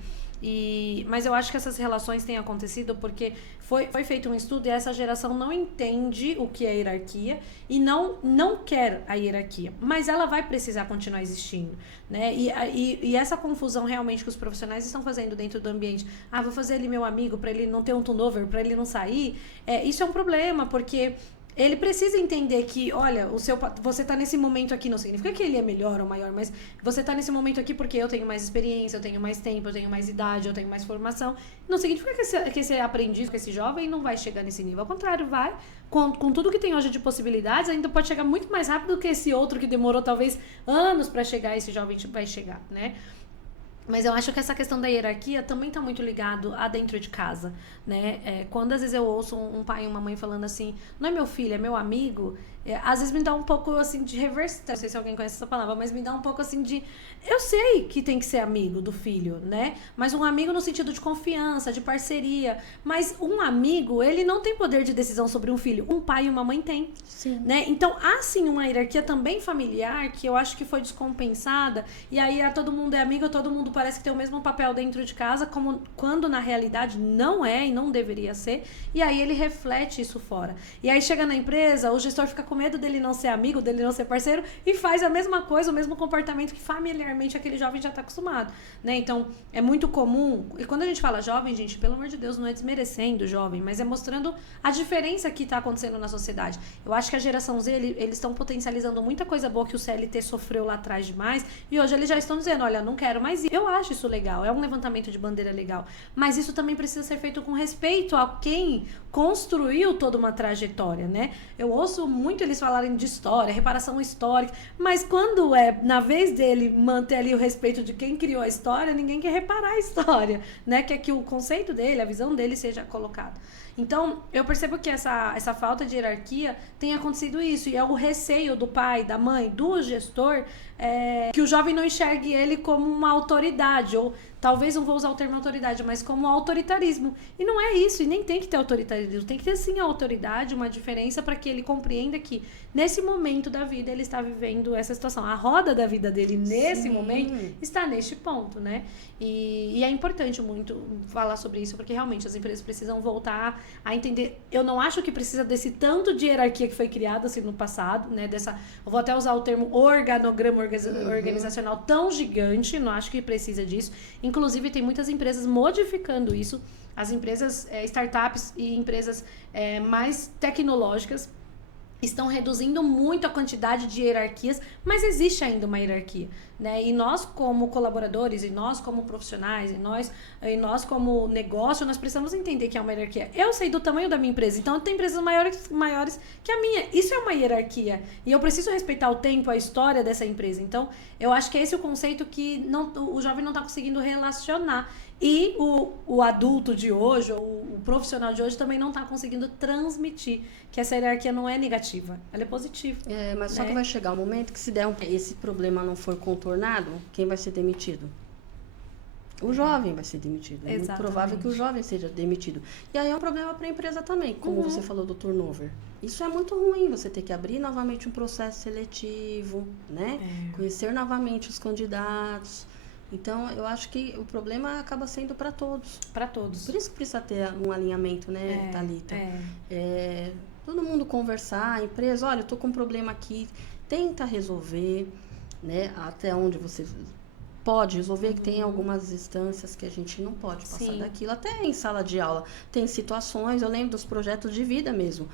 Mas eu acho que essas relações têm acontecido porque foi feito um estudo e essa geração não entende o que é hierarquia e não quer a hierarquia, mas ela vai precisar continuar existindo, né? E essa confusão realmente que os profissionais estão fazendo dentro do ambiente, vou fazer ele meu amigo para ele não ter um turnover, para ele não sair, isso é um problema, porque Ele precisa entender que, olha, você tá nesse momento aqui, não significa que ele é melhor ou maior, mas você tá nesse momento aqui porque eu tenho mais experiência, eu tenho mais tempo, eu tenho mais idade, eu tenho mais formação. Não significa que esse aprendiz, que esse jovem não vai chegar nesse nível. Ao contrário, vai. Com tudo que tem hoje de possibilidades, ainda pode chegar muito mais rápido que esse outro que demorou talvez anos para chegar, esse jovem vai chegar, né? Mas eu acho que essa questão da hierarquia também tá muito ligado a dentro de casa, né? Quando às vezes eu ouço um pai e uma mãe falando assim, não é meu filho, é meu amigo, às vezes me dá um pouco assim de reversão, não sei se alguém conhece essa palavra, mas me dá um pouco assim de, eu sei que tem que ser amigo do filho, né? Mas um amigo no sentido de confiança, de parceria, mas um amigo, ele não tem poder de decisão sobre um filho, um pai e uma mãe tem. Sim. Né? Então, há sim uma hierarquia também familiar que eu acho que foi descompensada, e aí todo mundo é amigo, todo mundo parece que tem o mesmo papel dentro de casa, como quando na realidade não é e não deveria ser, e aí ele reflete isso fora. E aí chega na empresa, o gestor fica com medo dele não ser amigo, dele não ser parceiro, e faz a mesma coisa, o mesmo comportamento que familiarmente aquele jovem já está acostumado. Né? Então, é muito comum, e quando a gente fala jovem, gente, pelo amor de Deus, não é desmerecendo o jovem, mas é mostrando a diferença que está acontecendo na sociedade. Eu acho que a geração Z, eles estão potencializando muita coisa boa que o CLT sofreu lá atrás demais, e hoje eles já estão dizendo, olha, não quero mais ir. Eu acho isso legal, é um levantamento de bandeira legal, mas isso também precisa ser feito com respeito a quem construiu toda uma trajetória, né? Eu ouço muito eles falarem de história, reparação histórica, mas quando é na vez dele manter ali o respeito de quem criou a história, ninguém quer reparar a história, né? Quer que o conceito dele, a visão dele seja colocado. Então, eu percebo que essa falta de hierarquia tem acontecido isso, e é o receio do pai, da mãe, do gestor, que o jovem não enxergue ele como uma autoridade, ou talvez não vou usar o termo autoridade, mas como autoritarismo. E não é isso, e nem tem que ter autoritarismo, tem que ter sim a autoridade, uma diferença para que ele compreenda que nesse momento da vida ele está vivendo essa situação. A roda da vida dele nesse momento está neste ponto, né? E é importante muito falar sobre isso, porque realmente as empresas precisam voltar a entender. Eu não acho que precisa desse tanto de hierarquia que foi criada assim no passado, né? Eu vou até usar o termo organograma organizacional tão gigante, não acho que precisa disso. Inclusive, tem muitas empresas modificando isso. As empresas, startups e empresas mais tecnológicas estão reduzindo muito a quantidade de hierarquias, mas existe ainda uma hierarquia, né? E nós como colaboradores, e nós como profissionais, e nós como negócio, nós precisamos entender que é uma hierarquia. Eu sei do tamanho da minha empresa, então tem empresas maiores que a minha. Isso é uma hierarquia. E eu preciso respeitar o tempo, a história dessa empresa. Então, eu acho que esse é o conceito que o jovem não está conseguindo relacionar. E o adulto de hoje, ou o profissional de hoje, também não está conseguindo transmitir que essa hierarquia não é negativa, ela é positiva. Mas só que vai chegar um momento que se esse problema não for contornado, quem vai ser demitido? O jovem vai ser demitido. É muito provável que o jovem seja demitido. E aí é um problema para a empresa também, como você falou do turnover. Isso é muito ruim, você ter que abrir novamente um processo seletivo, né? Conhecer novamente os candidatos. Então, eu acho que o problema acaba sendo para todos. Para todos. Por isso que precisa ter um alinhamento, né, Thalita? Todo mundo conversar, a empresa, olha, eu tô com um problema aqui, tenta resolver, né, até onde você pode resolver, que tem algumas instâncias que a gente não pode passar daquilo, até em sala de aula. Tem situações, eu lembro dos projetos de vida mesmo.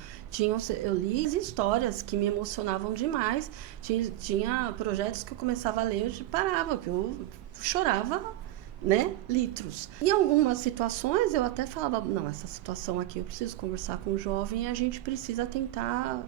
Eu li histórias que me emocionavam demais. Tinha projetos que eu começava a ler, eu parava, que eu chorava, né, litros. Em algumas situações eu até falava, não, essa situação aqui eu preciso conversar com o jovem e a gente precisa tentar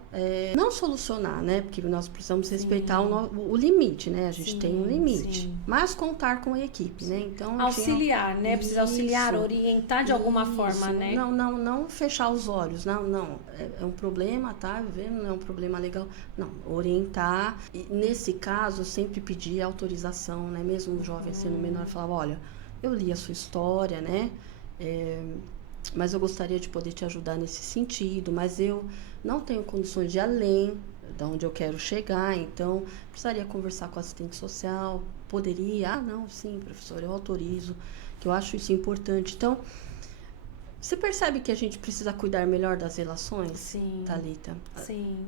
não solucionar, né, porque nós precisamos respeitar o limite, né, a gente tem um limite, mas contar com a equipe, né, então auxiliar, né, precisa auxiliar, orientar de alguma forma, né. Não fechar os olhos, não, é um problema, tá, vendo, não é um problema legal, não, orientar. E nesse caso eu sempre pedi autorização, né, mesmo o jovem sendo menor, falava, olha, eu li a sua história, né? Mas eu gostaria de poder te ajudar nesse sentido, mas eu não tenho condições de ir além de onde eu quero chegar, então precisaria conversar com o assistente social, poderia? Ah, não, sim, professor, eu autorizo, que eu acho isso importante. Então, você percebe que a gente precisa cuidar melhor das relações, sim, Thalita? Sim.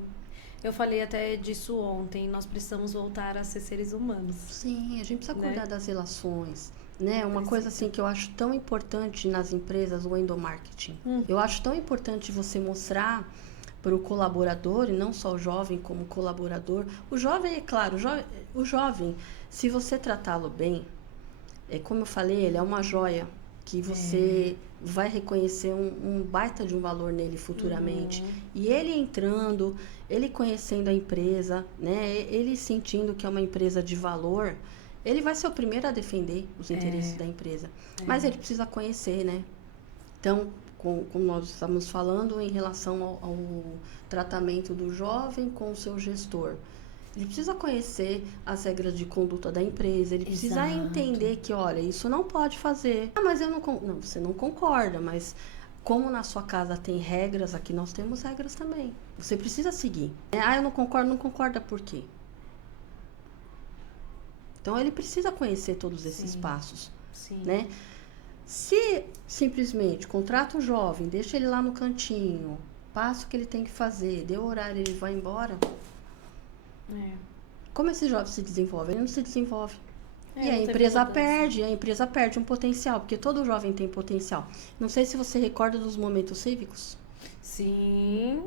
Eu falei até disso ontem, nós precisamos voltar a ser seres humanos. Sim, a gente precisa cuidar das relações, né? Uma coisa assim que eu acho tão importante nas empresas, o endomarketing. Eu acho tão importante você mostrar para o colaborador, e não só o jovem como colaborador. O jovem, é claro, o jovem, se você tratá-lo bem, como eu falei, ele é uma joia que você vai reconhecer um baita de um valor nele futuramente. E ele entrando, ele conhecendo a empresa, né, ele sentindo que é uma empresa de valor, ele vai ser o primeiro a defender os interesses da empresa. Mas ele precisa conhecer, né? Então, como nós estamos falando em relação ao tratamento do jovem com o seu gestor. Ele precisa conhecer as regras de conduta da empresa, ele precisa entender que, olha, isso não pode fazer. Ah, mas eu não... Não, você não concorda, mas como na sua casa tem regras, aqui nós temos regras também. Você precisa seguir. Ah, eu não concorda por quê? Então, ele precisa conhecer todos esses passos, né? Se simplesmente contrata o jovem, deixa ele lá no cantinho, passa o que ele tem que fazer, deu horário, ele vai embora... Como esse jovem se desenvolve? Ele não se desenvolve. E a empresa perde um potencial, porque todo jovem tem potencial. Não sei se você recorda dos momentos cívicos. Sim.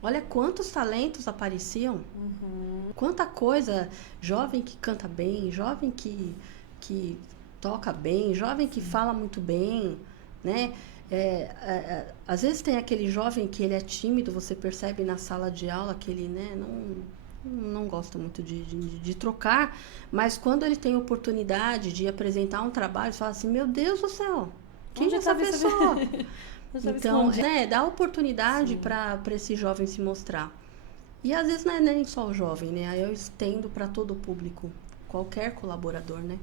Olha quantos talentos apareciam. Quanta coisa. Jovem que canta bem, jovem que toca bem, jovem que fala muito bem, né? Às vezes tem aquele jovem que ele é tímido, você percebe na sala de aula que ele, né, não gosta muito de trocar, mas quando ele tem oportunidade de apresentar um trabalho, você fala assim, meu Deus do céu, quem é essa pessoa? Então, dá oportunidade para esse jovem se mostrar. E às vezes não é nem só o jovem, né? Aí eu estendo para todo o público, qualquer colaborador, né?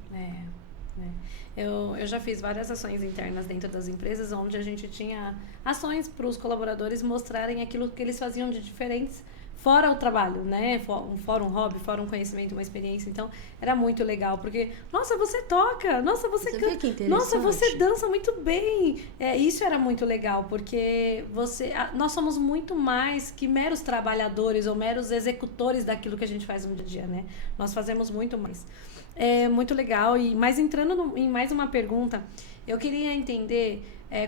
Eu já fiz várias ações internas dentro das empresas, onde a gente tinha ações para os colaboradores mostrarem aquilo que eles faziam de diferentes fora o trabalho, né? Fora um hobby, fora um conhecimento, uma experiência. Então, era muito legal, porque, nossa, você toca, nossa, você canta, nossa, você dança muito bem. Isso era muito legal, porque nós somos muito mais que meros trabalhadores ou meros executores daquilo que a gente faz no dia a dia, né? Nós fazemos muito mais. É muito legal. Mas entrando em mais uma pergunta, eu queria entender...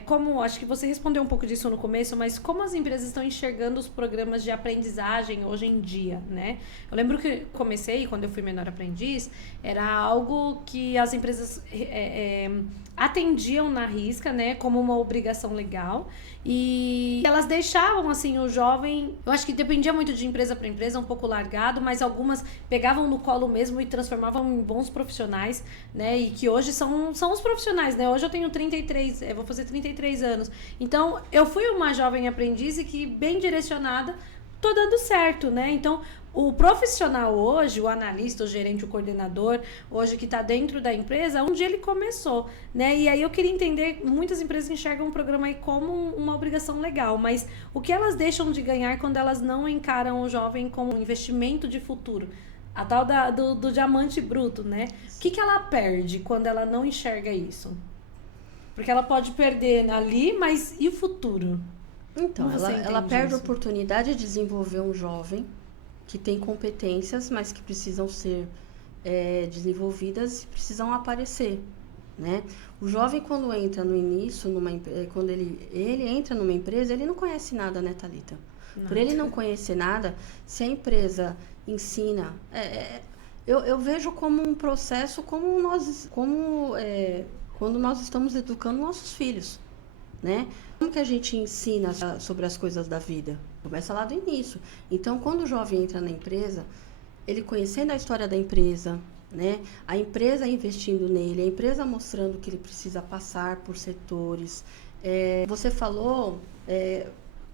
como, acho que você respondeu um pouco disso no começo, mas como as empresas estão enxergando os programas de aprendizagem hoje em dia, né? Eu lembro que comecei, quando eu fui menor aprendiz, era algo que as empresas atendiam na risca, né? Como uma obrigação legal. E elas deixavam, assim, o jovem... Eu acho que dependia muito de empresa para empresa, um pouco largado, mas algumas pegavam no colo mesmo e transformavam em bons profissionais, né? E que hoje são os profissionais, né? Hoje eu tenho 33, vou fazer 33 anos. Então, eu fui uma jovem aprendiz e que, bem direcionada, tô dando certo, né? Então, o profissional hoje, o analista, o gerente, o coordenador, hoje que está dentro da empresa, onde ele começou, né? E aí eu queria entender, muitas empresas enxergam o programa aí como uma obrigação legal, mas o que elas deixam de ganhar quando elas não encaram o jovem como um investimento de futuro? A tal do diamante bruto, né? O que ela perde quando ela não enxerga isso? Porque ela pode perder ali, mas e o futuro? Então, ela perde a oportunidade de desenvolver um jovem que tem competências, mas que precisam ser desenvolvidas e precisam aparecer, né? O jovem, quando entra no início, quando ele entra numa empresa, ele não conhece nada, né, Thalita? Por ele não conhecer nada, se a empresa ensina... eu vejo como um processo quando nós estamos educando nossos filhos, né? Como que a gente ensina sobre as coisas da vida? Começa lá do início. Então, quando o jovem entra na empresa, ele conhecendo a história da empresa, né? A empresa investindo nele, a empresa mostrando que ele precisa passar por setores. Você falou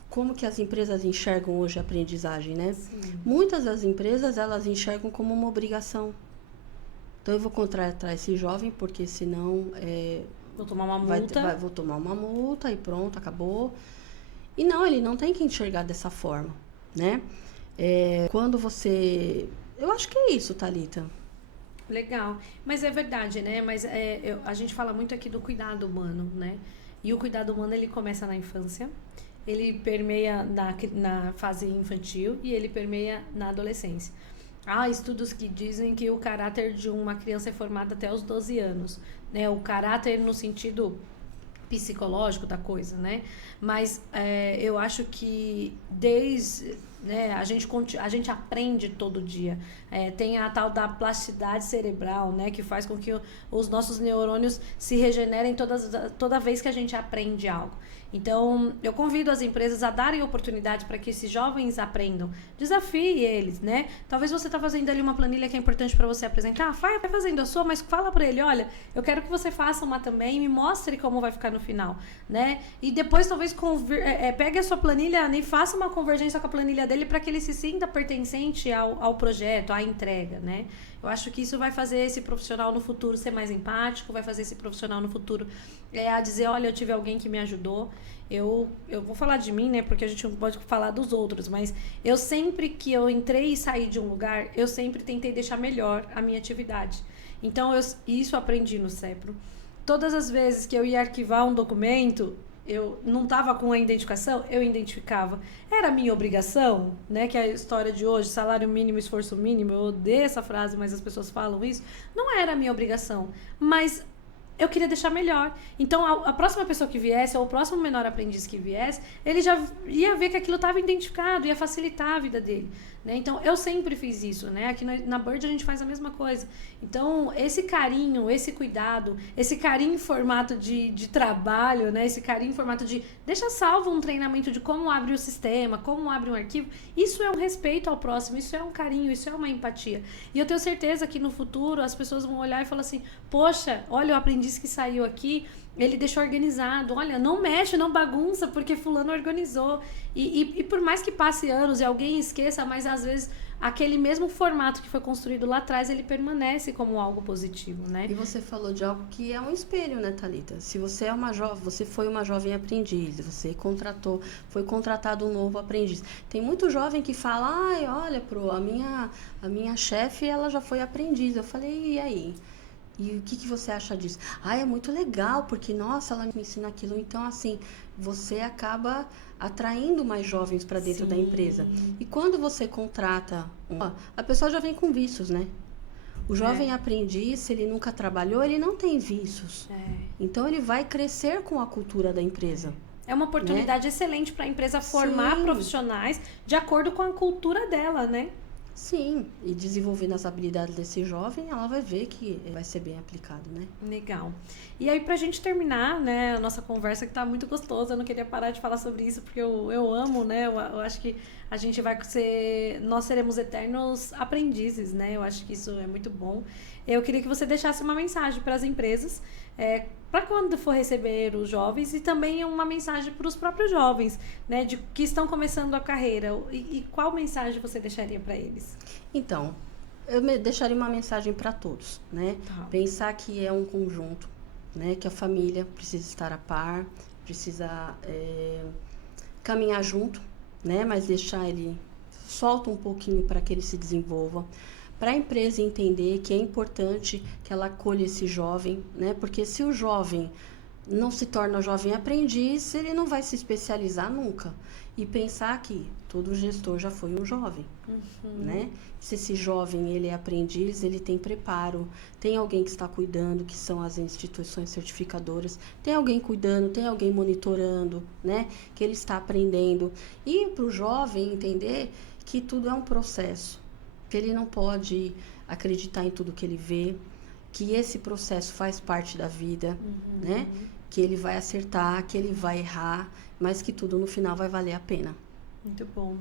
como que as empresas enxergam hoje a aprendizagem, né? Sim. Muitas das empresas, elas enxergam como uma obrigação. Então, eu vou contratar esse jovem, porque senão... vou tomar uma multa. Vou tomar uma multa e pronto, acabou. E não, ele não tem que enxergar dessa forma, né? Quando você... Eu acho que é isso, Thalita. Legal. Mas é verdade, né? Mas a gente fala muito aqui do cuidado humano, né? E o cuidado humano, ele começa na infância, ele permeia na fase infantil e ele permeia na adolescência. Há estudos que dizem que o caráter de uma criança é formado até os 12 anos, né? O caráter no sentido psicológico da coisa, né? Mas eu acho que né, a gente aprende todo dia. Tem a tal da plasticidade cerebral, né, que faz com que os nossos neurônios se regenerem toda vez que a gente aprende algo. Então, eu convido as empresas a darem oportunidade para que esses jovens aprendam. Desafie eles, né? Talvez você está fazendo ali uma planilha que é importante para você apresentar. Vai fazendo a sua, mas fala para ele, olha, eu quero que você faça uma também e me mostre como vai ficar no final, né? E depois, talvez, pegue a sua planilha e faça uma convergência com a planilha dele para que ele se sinta pertencente ao projeto, à entrega, né? Eu acho que isso vai fazer esse profissional no futuro ser mais empático, vai fazer esse profissional no futuro a dizer, olha, eu tive alguém que me ajudou. Eu vou falar de mim, né, porque a gente não pode falar dos outros, mas eu sempre que eu entrei e saí de um lugar, eu sempre tentei deixar melhor a minha atividade. Então, isso eu aprendi no CEPRO. Todas as vezes que eu ia arquivar um documento, eu não estava com a identificação, eu identificava. Era minha obrigação, né? Que é a história de hoje, salário mínimo, esforço mínimo. Eu odeio essa frase, mas as pessoas falam isso. Não era a minha obrigação, mas eu queria deixar melhor. Então, a próxima pessoa que viesse, ou o próximo menor aprendiz que viesse, ele já ia ver que aquilo estava identificado, ia facilitar a vida dele, né? Então, eu sempre fiz isso, né? Aqui na Bird a gente faz a mesma coisa. Então, esse carinho, esse cuidado, esse carinho em formato de trabalho, né? Esse carinho em formato de deixa salvo um treinamento de como abre o sistema, como abre um arquivo, isso é um respeito ao próximo, isso é um carinho, isso é uma empatia. E eu tenho certeza que no futuro as pessoas vão olhar e falar assim, poxa, olha o aprendiz que saiu aqui, ele deixou organizado, olha, não mexe, não bagunça, porque fulano organizou. E por mais que passe anos e alguém esqueça, mas às vezes aquele mesmo formato que foi construído lá atrás, ele permanece como algo positivo, né? E você falou de algo que é um espelho, né, Thalita? Se você é uma jovem, você foi uma jovem aprendiz, você foi contratado um novo aprendiz. Tem muito jovem que fala, ai, olha, a minha chefe, ela já foi aprendiz. Eu falei, e aí? E o que você acha disso? É muito legal, porque, nossa, ela me ensina aquilo. Então, assim, você acaba atraindo mais jovens para dentro da empresa. E quando você contrata a pessoa já vem com vícios, né? O jovem aprendiz, se ele nunca trabalhou, ele não tem vícios. Então, ele vai crescer com a cultura da empresa. É uma oportunidade excelente para a empresa formar profissionais de acordo com a cultura dela, né? Sim, e desenvolvendo as habilidades desse jovem, ela vai ver que vai ser bem aplicado, né? Legal. E aí, pra gente terminar, né, a nossa conversa, que tá muito gostosa, eu não queria parar de falar sobre isso, porque eu amo, né, eu acho que a gente nós seremos eternos aprendizes, né, eu acho que isso é muito bom. Eu queria que você deixasse uma mensagem para as empresas, para quando for receber os jovens, e também uma mensagem para os próprios jovens, né, que estão começando a carreira. E qual mensagem você deixaria para eles? Então, eu deixaria uma mensagem para todos, né? Tá. Pensar que é um conjunto, né? Que a família precisa estar a par, precisa caminhar junto, né? Mas deixar ele solta um pouquinho para que ele se desenvolva. Para a empresa entender que é importante que ela acolha esse jovem, né? Porque se o jovem não se torna jovem aprendiz, ele não vai se especializar nunca. E pensar que todo gestor já foi um jovem, né? Se esse jovem ele é aprendiz, ele tem preparo, tem alguém que está cuidando, que são as instituições certificadoras, tem alguém cuidando, tem alguém monitorando, né? Que ele está aprendendo. E para o jovem entender que tudo é um processo, que ele não pode acreditar em tudo que ele vê, que esse processo faz parte da vida, né? Que ele vai acertar, que ele vai errar, mas que tudo no final vai valer a pena. Muito bom,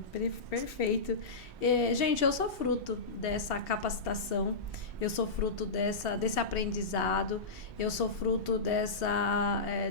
perfeito. Gente, eu sou fruto dessa capacitação, eu sou fruto desse aprendizado, eu sou fruto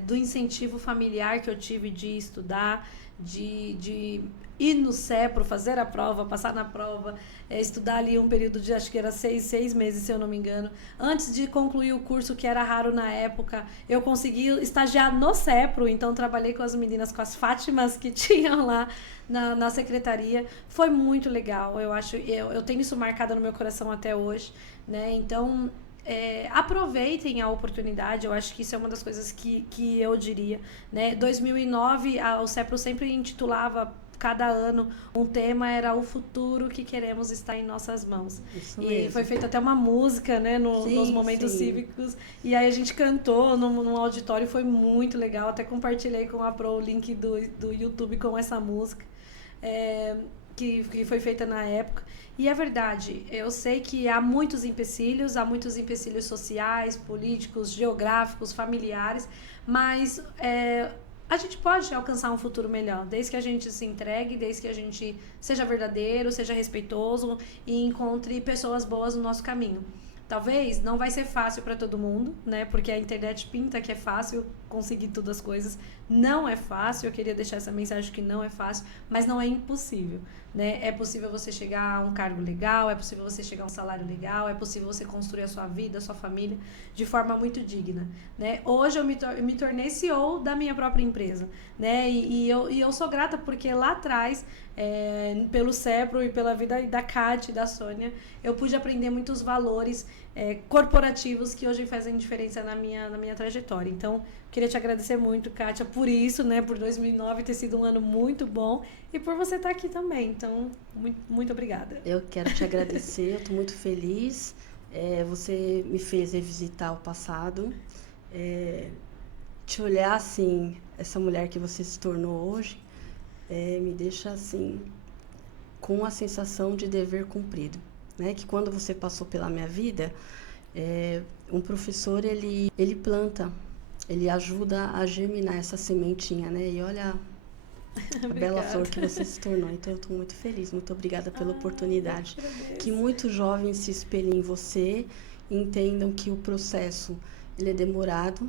do incentivo familiar que eu tive de estudar, de ir no CEPRO, fazer a prova, passar na prova, estudar ali um período de, acho que era 6 meses, se eu não me engano. Antes de concluir o curso, que era raro na época, eu consegui estagiar no CEPRO, então trabalhei com as meninas, com as Fátimas que tinham lá na secretaria. Foi muito legal, eu tenho isso marcado no meu coração até hoje, né? Então, aproveitem a oportunidade, eu acho que isso é uma das coisas que eu diria, né? 2009, o CEPRO sempre intitulava cada ano um tema era o futuro que queremos estar em nossas mãos. Isso E mesmo. foi feita até uma música, né, Sim, nos momentos sim. cívicos. E aí a gente cantou num auditório, foi muito legal. Até compartilhei com a Pro o link do YouTube com essa música. Que foi feita na época. E é verdade, eu sei que há muitos empecilhos sociais, políticos, geográficos, familiares, mas a gente pode alcançar um futuro melhor, desde que a gente se entregue, desde que a gente seja verdadeiro, seja respeitoso e encontre pessoas boas no nosso caminho. Talvez não vai ser fácil para todo mundo, né? Porque a internet pinta que é fácil conseguir todas as coisas. Não é fácil, eu queria deixar essa mensagem que não é fácil, mas não é impossível, né? É possível você chegar a um cargo legal, é possível você chegar a um salário legal, é possível você construir a sua vida, a sua família de forma muito digna, né? Hoje eu me tornei CEO da minha própria empresa, né? E eu sou grata porque lá atrás, pelo CEPRO e pela vida da Kátia e da Sônia, eu pude aprender muitos valores corporativos que hoje fazem diferença na minha trajetória. Então, queria te agradecer muito, Kátia, por isso, né? Por 2009 ter sido um ano muito bom e por você estar aqui também. Então, muito, muito obrigada. Eu quero te agradecer, eu estou muito feliz. Você me fez revisitar o passado. Te olhar assim, essa mulher que você se tornou hoje, me deixa assim, com a sensação de dever cumprido. Né? Que quando você passou pela minha vida, um professor, ele planta, ele ajuda a germinar essa sementinha, né? E olha a bela flor que você se tornou. Então, eu estou muito feliz, muito obrigada pela oportunidade. Que muitos jovens se espelhem em você e entendam que o processo, ele é demorado,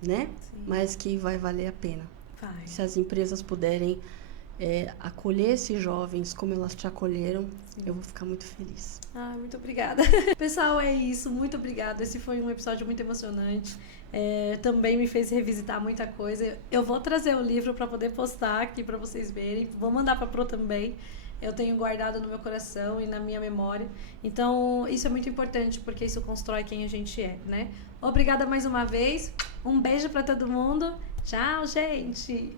né? Sim. Mas que vai valer a pena. Vai. Se as empresas puderem acolher esses jovens como elas te acolheram, eu vou ficar muito feliz. Muito obrigada. Pessoal, é isso. Muito obrigada. Esse foi um episódio muito emocionante. Também me fez revisitar muita coisa. Eu vou trazer o livro para poder postar aqui para vocês verem. Vou mandar para a Pro também. Eu tenho guardado no meu coração e na minha memória. Então, isso é muito importante, porque isso constrói quem a gente é, né? Obrigada mais uma vez. Um beijo para todo mundo. Tchau, gente!